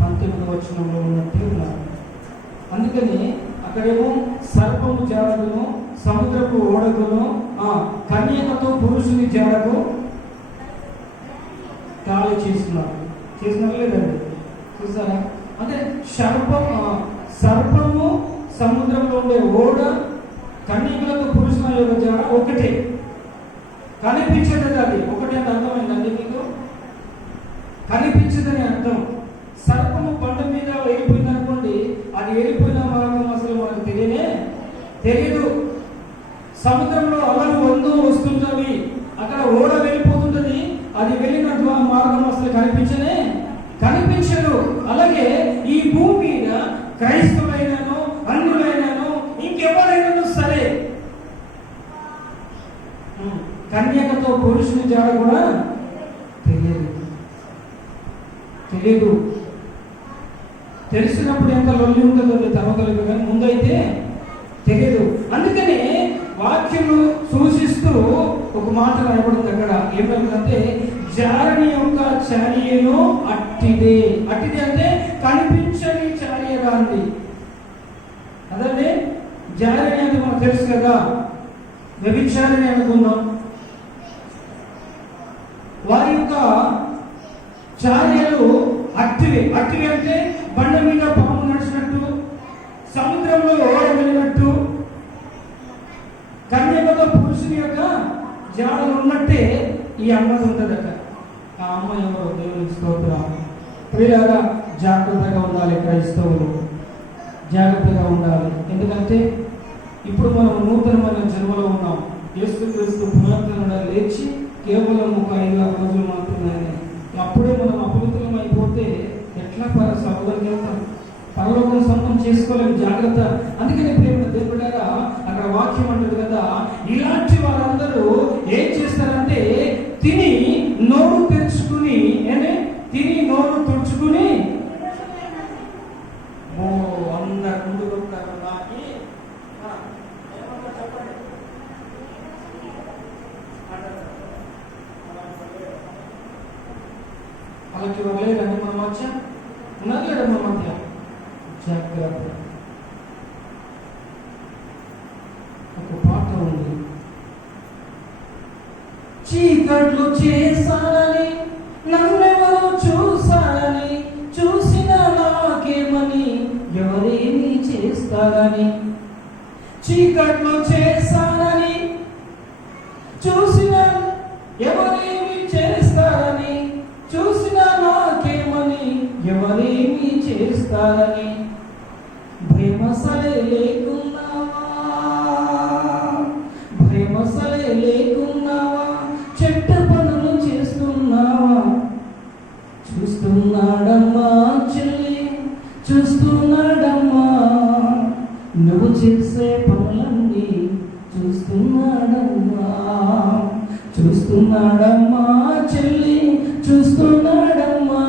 19వ వచనంలో ఉన్నట్టే ఉన్నారు. అందుకని అక్కడేమో సర్పము జాడకును సముద్రపు ఓడకును కన్యకతో పురుషుని జాడకు తాళి చేస్తున్నారు లేదండి. చూసారా? అంటే సర్పము సముద్రంలో ఉండే ఓడ కన్యకులకు పురుషుల యొక్క జాడ ఒకటే, కనిపించదు. అది ఒకటే అని అర్థమైందండి మీకు? కనిపించదని అర్థం. సర్పము బండ మీద వెళ్ళిపోయింది అనుకోండి, అది వెళ్ళిపోయిన మార్గం అసలు మనకు తెలియదు. సముద్రంలో అలలు వస్తుంటవి, అక్కడ ఓడ వెళ్ళిపోతుంటది, అది వెళ్ళిన మార్గం అసలు కనిపించదు. అలాగే ఈ భూమి మీద క్రైస్తవులైనాను అన్యులైనాను ఇంకెవరైనాను సరే కన్యకతో పురుషుని జాడ కూడా తెలియదు. తెలిసినప్పుడు ఎంత లొల్లి ఉంటుందో తర్వాత కానీ ముందైతే తెలియదు. అందుకనే వాక్యము సూచిస్తూ ఒక మాట రాయబడింది అక్కడ. ఏమంటే జారణి యొక్క చార్యను అట్టిదే అంటే కనిపించని చార్యగా అంది. అదండి జారణి అంటే మనకు తెలుసు కదా, వ్యభిచారిణి అనుకుందాం. వారి యొక్క చార్యలు అట్టివి అంటే బండ మీద పాము నడిచినట్టు, సముద్రంలో ఓడ వెళ్ళినట్టు, కన్యకతో పురుషుని యొక్క జాడలు ఉన్నట్టే ఈ అమ్మది ఉంటుందట. ఆ అమ్మ ఎవరో దేవునికి స్తోత్రం. ప్రియులారా, జాగ్రత్తగా ఉండాలి క్రైస్తవులు, జాగ్రత్తగా ఉండాలి. ఎందుకంటే ఇప్పుడు మనం నూతనమైన జన్మలో ఉన్నాం. యేసుక్రీస్తు పునరుద్ధరణ లేచి కేవలం ఒక 5 రోజులు మాత్రమే. అప్పుడే మనం అపవిత్రం అయిపోతే ఎట్లా సౌలకి వెళ్తాం? పరలోకం సొంతం చేసుకోలేము. జాగ్రత్త. అందుకని ప్రేమ దేవుడారా, అక్కడ వాక్యం అంటుంది కదా, ఇలాంటి వారందరూ ఏం చేస్తారంటే తిని నోరు తెరుచుకుని నోరు తుడుచుకుని అందరు ముందు ఉంటారు. నాకి చెప్పండి. అలాంటి వాళ్ళు లేదండి మన మధ్య, ఉన్నారు లేడు మన మధ్య. జాగ్రత్త. ఒక పాట ఉంది. చీకట్లు చేశానని నన్నెవరు చూశారని, చూసిన నాకేమని ఎవరేమి చేస్తారని. చీకట్లు చేశానని చూసిన ఎవరేమి చేస్తారని, చూసిన నాకేమని ఎవరేమి చేస్తారని. భయమసలే లేకున్నావా, భయమసలే లేకున్నావా, చెడ్డ పనులు చేస్తున్నావా. చూస్తున్నాడమ్మా చెల్లి, చూస్తున్నాడమ్మా, నువ్వు చేసే పనులన్నీ చూస్తున్నాడమ్మా. చూస్తున్నాడమ్మా చెల్లి, చూస్తున్నాడమ్మా,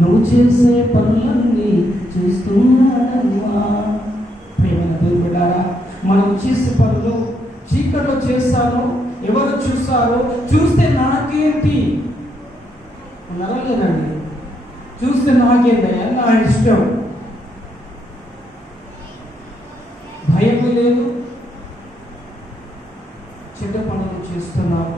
నువ్వు చేసే పనులన్నీ చూస్తున్నాడమ్మా. ప్రేమైన దేవుడారా, మనం చేసే పనులు చీకట్లో చేస్తాను, ఎవరు చూస్తారో చూస్తే నాకేంటి నడలేదండి. చూస్తే నాకేంటయ్యా, నా ఇష్టం. భయం లేదు, చెడ్డ పనులు చేస్తున్నావు.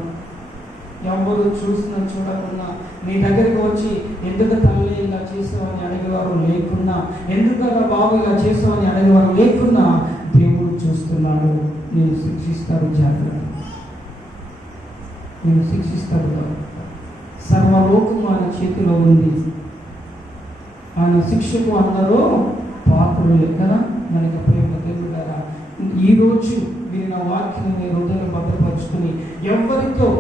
ఎవరు చూసినా చూడకున్నా నీ దగ్గరికి వచ్చి ఎందుకు తల్లి ఇలా చేసావని అడిగేవారు లేకున్నా, ఎందుకలా బాబు ఇలా చేసావని అడిగేవారు లేకున్నా, దేవుడు చూస్తున్నాడు. నేను శిక్షిస్తాడు. జాగ్రత్త. నేను శిక్షిస్తాడు. సర్వలోకం ఆయన చేతిలో ఉంది. ఆయన శిక్షకు అందరూ పాత్రలు ఎక్కడ మనకి. ప్రేమ దేవుడు గారా, ఈరోజు విన్న వాక్యం మీ హృదయంలో భద్రపరుచుకుని ఎవరితో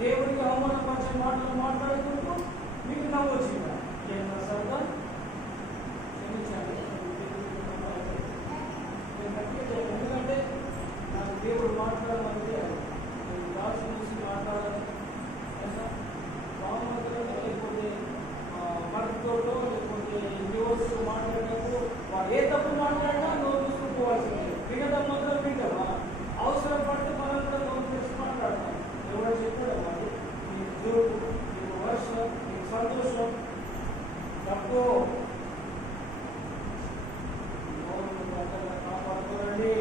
దేవుడికి అవమానపరిచే మాటలు మాట్లాడుకుంటూ మీకు నవ్వు వచ్చిందా? ఏమన్నా సరదా ఎందుకంటే నాకు దేవుడు మాట్లాడాలంటే రాసి చూసి మాట్లాడాలి. బాగుమతులు లేకపోతే మరతో లేకపోతే న్యూస్ మాట్లాడినప్పుడు వారు ఏ తప్పు మాట్లాడినా నువ్వు చూసుకోవాల్సిందే. వినడం మాత్రం వింటావా? అవసరం పడితే మనం కూడా నోరు తెచ్చి మాట్లాడతాం. ఎవరో చెప్పాడు మరి, నీకు జోడు, నీకు వర్షం, నీకు సంతోషం, తప్పు కాపాడుకోరండి.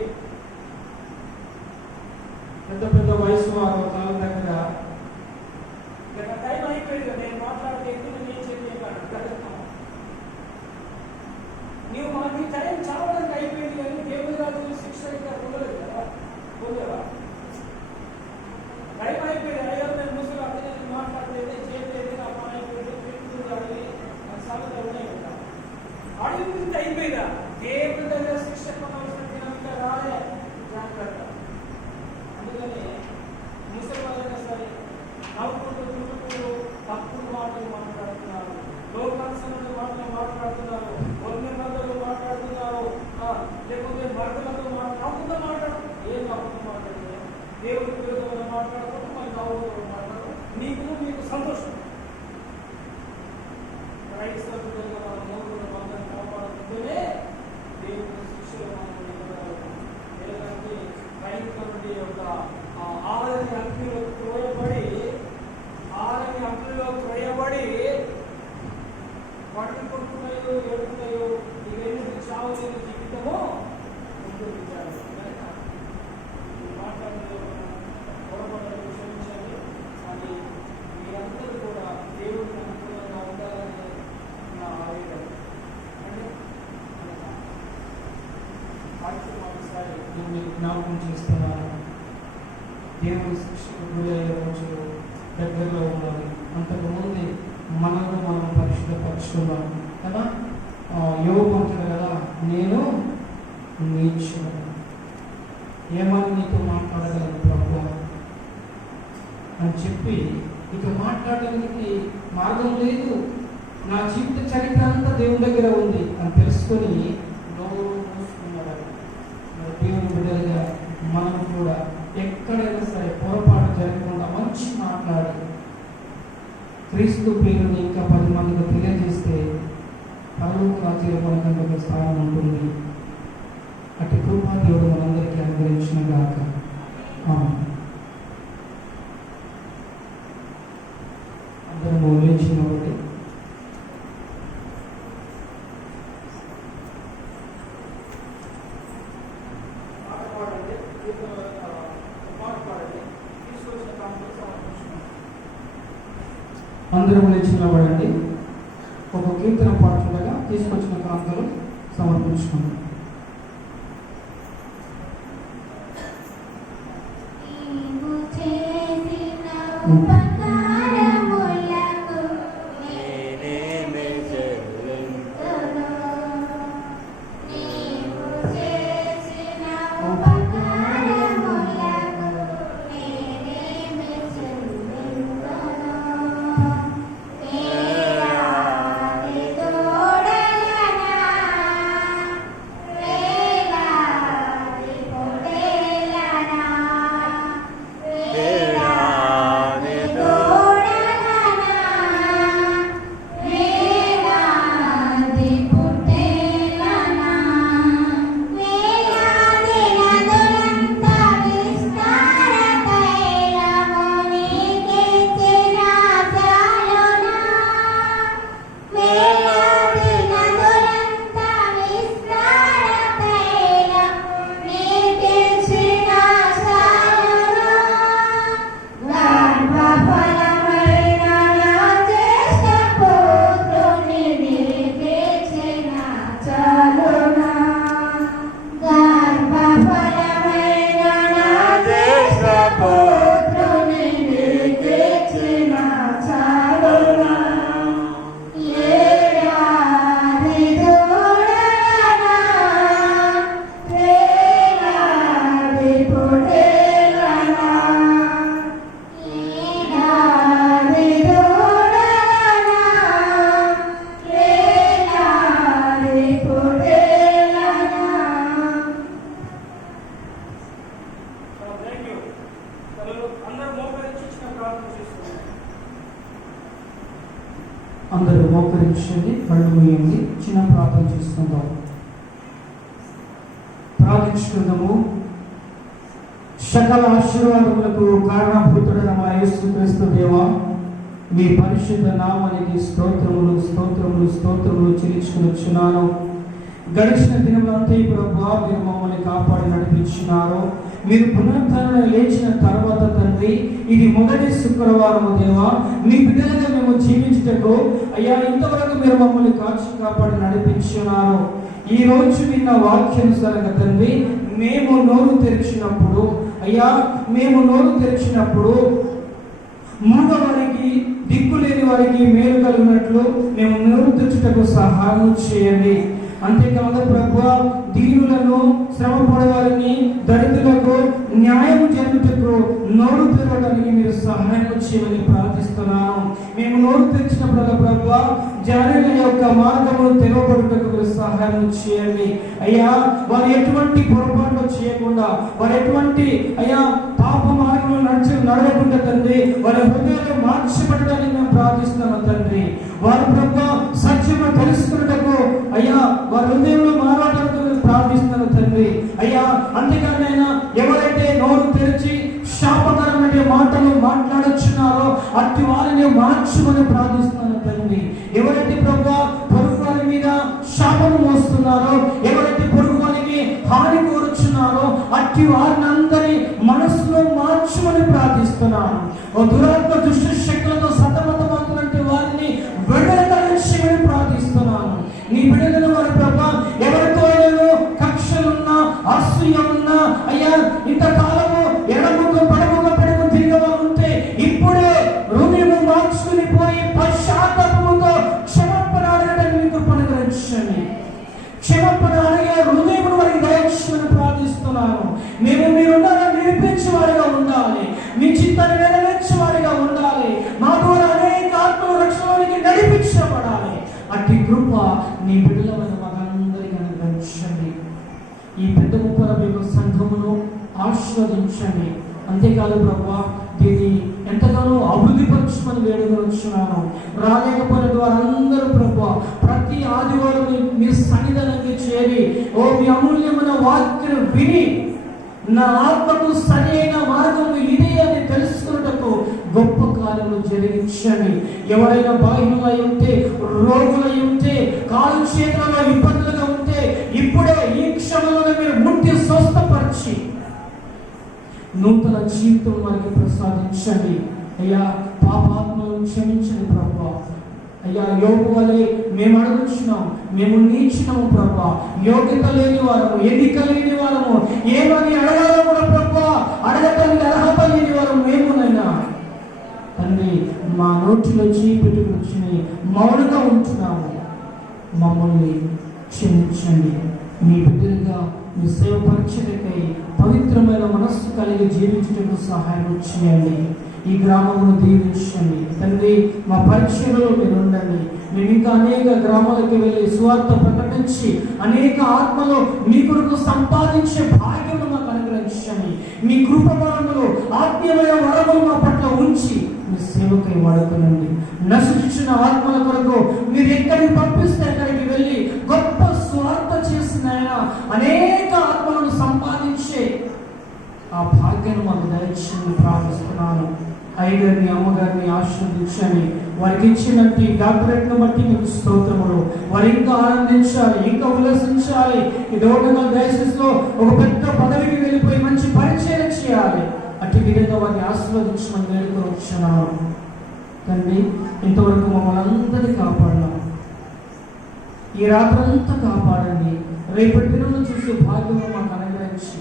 పెద్ద పెద్ద వయసు వారు కాలం దగ్గర టైం అయిపోయింది. నేను మాట్లాడితే నేను చెప్పాను, నీవు నీ టైం చావడానికి అయిపోయింది. కానీ దేవుడి రాజు శిక్ష ఇంకా పొందలేదు కదా, పొందేవా? టైం అయిపోయింది. అయ్యో నేను ముసలి అతనే మాట్లాడలేదు, చేయలేదు, నా పని అయిపోయింది, పెట్టుకుంటూ అడిగి సాగుతూ ఉన్నాయి కదా. అడుగుతుంది అయిపోయిందా? దేవుడి దగ్గర శిక్ష పొందవలసిన ఇంకా రాలే. జాగ్రత్త. అందుకని ముసలి వాళ్ళైనా సరే నవ్వుకుంటూ చుట్టుకుంటూ తప్పుడు మాటలు మాట్లాడుతున్నారు, లోకాల్సిన మాటలు మాట్లాడుతున్నారు, కొన్ని మందులు మాట్లాడుతున్నారు, లేకపోతే మరదలతో నవ్వుతో మాట్లాడు. ఏం నవ్వుతో మాట్లాడితే దేవుడికి విరుద్ధంగా మాట్లాడకుండా మన నవ్వుతో మాట్లాడు. మీకు సంతోషం. క్రైస్తవులుగా మన నవ్వులను మనం కాపాడుతుంటేనే దేవుని శిక్షలు మనం ఇవ్వగలుగుతాం. ఎందుకంటే క్రైస్తవుడి యొక్క ఆరని అగ్నిలో త్రోయబడి పట్టుకుంటున్నాయో ఎడుతున్నాయో ఇవన్నీ చావు జీవితము ముందుకు మాట్లాడుతూ జ్ఞాపకం చేస్తున్నాను. దేవుని శిక్షకు గురయ్యే రోజు దగ్గరలో ఉన్నది. అంతకుముందే మనల్ని మనం పరిశుద్ధపరుచుకున్నాం కదా. యోబు అంటాడు కదా, నేను నీచుడను, ఏమని నీతో మాట్లాడగలను ప్రభు అని చెప్పి ఇక మాట్లాడడానికి మార్గం లేదు, నా జీవిత చరిత్ర అంతా దేవుని దగ్గర ఉంది అని తెలుసుకొని నోరు మూసుకున్నాడు. దేవుని బిడ్డలుగా మనం కూడా ఎక్కడైనా సరే పొరపాటు జరగకుండా మంచి మాట్లాడి క్రీస్తు ప్రియుని ఇంకా 10 మందికి తెలియజేస్తే పరలోక రాజ్యంలో మనకంటే ఒక స్థానం ఉంటుంది. అటు కృపా దేవుడు మనందరికీ అనుగ్రహించిన గాక. అందరూ లేచినబట్టి అందరం లేచి నిలబడండి. ఒక కీర్తన పాడుతుండగా తీసుకొచ్చిన కాంతలు సమర్పించుకున్నాం. అందరూ మోకరించండి, కళ్ళు మూయండి, చిన్న ప్రార్థన చేసుకుందాం. ప్రార్థించుకుందాము. సకల ఆశీర్వాదములకు కారణభూతుడైన మా యేసుక్రీస్తు దేవా, మీ పరిశుద్ధ నామానికి స్తోత్రములు స్తోత్రములు స్తోత్రములు చెల్లించుకునిచున్నాను. గడిచిన దినములంతా ప్రభువా మీరు మమ్మల్ని కాపాడి నడిపించినారు. మీరు పునరుద్ధరణ లేచిన తర్వాత తండ్రి, ఇది మొదటి శుక్రవారం దేవా, మీ బిడ్డలుగా మేము జీవించుటకు అయ్యా ఇంతవరకు మీరు మమ్మల్ని కాపాడి నడిపించున్నారు. ఈ రోజు విన్న వాక్యానుసారంగా తండ్రి, మేము నోరు తెరిచినప్పుడు అయ్యా మేము నోరు తెరిచినప్పుడు మూగవారికి దిక్కులేని వారికి మేలు కలిగినట్లు మేము నోరు తెచ్చుటకు సహాయం చేయండి. అంతేకాదు ప్రభువా, దీనులను శ్రమ పడేవారిని దరిద్రులకు న్యాయం జరుగుటకు నోరు తెరవడానికి మీరు సహాయం చేయమని ప్రార్థిస్తున్నాను. మేము నోరు తెరిచినప్పుడు ప్రభువా, జనుల యొక్క మార్గమును తెరవబడుటకు మీరు సహాయం చేయండి. అయ్యా వారు ఎటువంటి పొరపాట్లు చేయకుండా, వారు ఎటువంటి అయ్యా పాప మార్గంలో నడవకుండా తండ్రి, వారి హృదయాలు మార్చబడడానికి మేము ప్రార్థిస్తున్నాను తండ్రి. వారు ప్రభువా సత్యము తెలుసుకున్నటకు అయ్యా వారి హృదయంలో మారడానికి ప్రార్థిస్తున్నాను తండ్రి. అయ్యా అంతేకానైనా ఎవరైతే నోరు తెరిచి శాపకరమైన మాటలు మాట్లాడుచున్నారో అట్టి వారిని మార్చుమని ప్రార్థిస్తున్నాను తండ్రి. ఎవరైతే ప్రభువా పొరుగు వారి మీద శాపము మోస్తున్నారో, ఎవరైతే పొరుగు వారికి హాని కోరుచున్నారో అట్టి వారిని అందరి మనసులో మార్చుమని ప్రార్థిస్తున్నాను. ఓ దురాత్మ దుష్ట శక్తులతో సతమతమవుతున్నట్టు వారిని విడుదల కలిగించమని ప్రార్థిస్తున్నాను. నీ బిడ్డలను వారి ప్రభా ఎవరితో కక్షలున్నా అసూయ ఉన్నా అయ్యా మీ చిత్తాన్ని నెరవేర్చేవారిగా ఉండాలి. మా ద్వారా అనేక ఆత్మల రక్షణలోనికి నడిపించబడాలి. అట్టి కృప నీ బిడ్డలమైన మనందరికీ అనుగ్రహించండి. ఈ పెద్ద ముప్పల మీకు సంఘమును ఆశీర్వదించండి. అంతేకాదు ప్రభువా, దీన్ని ఎంతగానో అభివృద్ధిపరచమని వేడుకొనుచున్నాను. రాలేకపోయిన వారందరూ ప్రభువా ప్రతి ఆదివారం మీ సన్నిధానానికి చేరి మీ అమూల్యమైన వాక్యం విని నా ఆత్మకు సరి అయిన మార్గం ఇదే అని తెలుసుకున్నటకు గొప్ప కార్యములు జరిగించండి. ఎవరైనా బలహీనమై ఉంటే, రోగులై ఉంటే, కాలు చేతులలో ఇబ్బందులుగా ఉంటే ఇప్పుడే ఈ క్షణంలో మీరు ముట్టి స్వస్థపరిచి నూతన జీవితం వారికి ప్రసాదించండి. అయ్యా పాపాత్మలను క్షమించండి ప్రభా. అయ్యా యోగు వలె మేము అడుగుచున్నాం, మేము నీచినాము ప్రభా, యోగ్యత లేని వారము, ఎన్నిక లేని వారము, ఏమని అడగాలో కూడా ప్రభా అడగటానికి అర్హత లేని వారము మేమునైనా తండ్రి. మా నోటిలో చీపెట్టుకు వచ్చి మౌనంగా ఉంటున్నాము. మమ్మల్ని క్షమించండి. మీ బిడ్డలుగా మీ సేవ పరిచయకై పవిత్రమైన మనస్సు కలిగి జీవించడానికి సహాయం చేయండి. ఈ గ్రామమును దీవించండి తండ్రి. మా పరిచయంలో మీరు ఉండండి. మేము ఇంకా అనేక గ్రామాలకు వెళ్ళి సువార్త ప్రకటించి అనేక ఆత్మలో మీ కొరకు సంపాదించే భాగ్యము మాకు అనుగ్రహించండి. మీ కృప వరములు, ఆత్మీయమైన వరములు మా పట్ల ఉంచి మీ సేవకై వాడుకోనండి. నశించిన ఆత్మల కొరకు మీరు ఎక్కడికి పంపిస్తే అక్కడికి వెళ్ళి గొప్ప స్వార్థ చేసిన అనేక ఆత్మలను సంపాదించే ఆ భాగ్యాన్ని మాకు దయచేసి ప్రార్థిస్తున్నాను. అయ్యగారిని, అమ్మగారిని ఆశీర్వదించండి. వారికి ఇచ్చినట్టు డాక్టరేట్ను బట్టి మీకు స్తోత్రములు. వారు ఇంకా ఆనందించాలి, ఇంకా ఉల్లాసించాలి. ఈ డోర్నగల్ డయాసిస్లో ఒక పెద్ద పదవికి వెళ్ళిపోయి మంచి పరిచయం చేయాలి. అట్టి విధంగా వారిని ఆశీర్వదించమని వేడుకొచ్చున్నాను తండ్రి. ఇంతవరకు మమ్మల్ని అందరినీ కాపాడినాం. ఈ రాత్రంతా కాపాడండి. రేపటి దినంలో చూసే భాగ్యం మాకు అనుగ్రహించి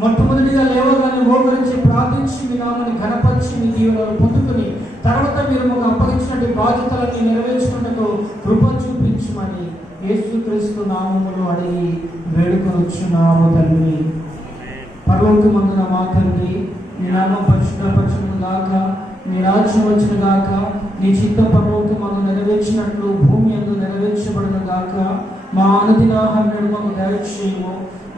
మొట్టమొదటిగా లేవగానే మోకరించి ప్రార్థించి మీ నామని ఘనపరిచి మీ దీవెనలు పొందుకుని తర్వాత మీరు మాకు అప్పగించినట్టు బాధ్యతలన్నీ నెరవేర్చుకున్నట్టు కృప చూపించమని యేసుక్రీస్తు నామములో అడిగి వేడుకొనుచున్నాము తండ్రి. పరలోకమందున మా తండ్రి, నీ నామం పరిశుద్ధపరచును గాక, నీ రాజ్యం వచ్చిన గాక, నీ చిత్త పరలోకమందు నెరవేర్చినట్లు భూమి యందు నెరవేర్చబడును గాక. మా అనుదిన ఆహారం మాకు దయచేయము.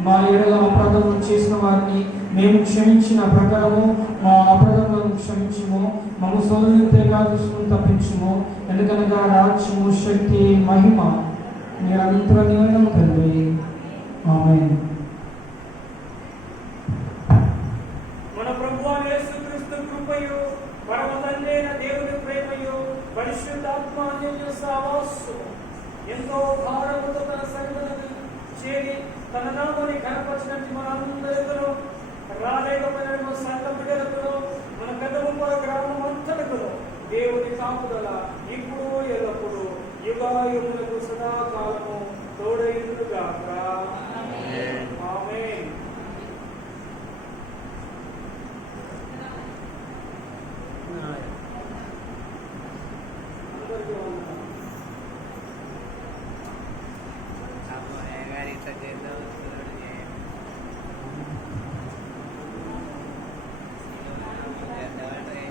మా ఎడల అపరాధములు చేసిన వారిని మేము క్షమించిన ప్రకారము మా అపరాధములను క్షమించుము. మమ్మ సోదరుని తేజస్సును తప్పించుము. ఎందుకనగా రాజ్యము, శక్తి, మహిమ నిరంతరమైన తండ్రి. ఆమేన్. మన ప్రభువైన యేసుక్రీస్తు కృపయు, పరమ తండ్రి అయిన దేవుని ప్రేమయు, పరిశుద్ధాత్మ అన్యోన్య సహవాసము ఎంతో భారముతో తన సన్నిధిని చేరి తన నామని ఘనపరచినట్టు మనందరికీ రాలేకపోయిన మన సంఘ బిడ్డలకు, మన పెద్దముప్ప గ్రామం అంతటకు దేవుని కాపుదల ఇప్పుడు ఎల్లప్పుడు యుగాయుగులకు సదాకాలము తోడైండుగాక. ఆమేన్. అందరికీ వందనాలు.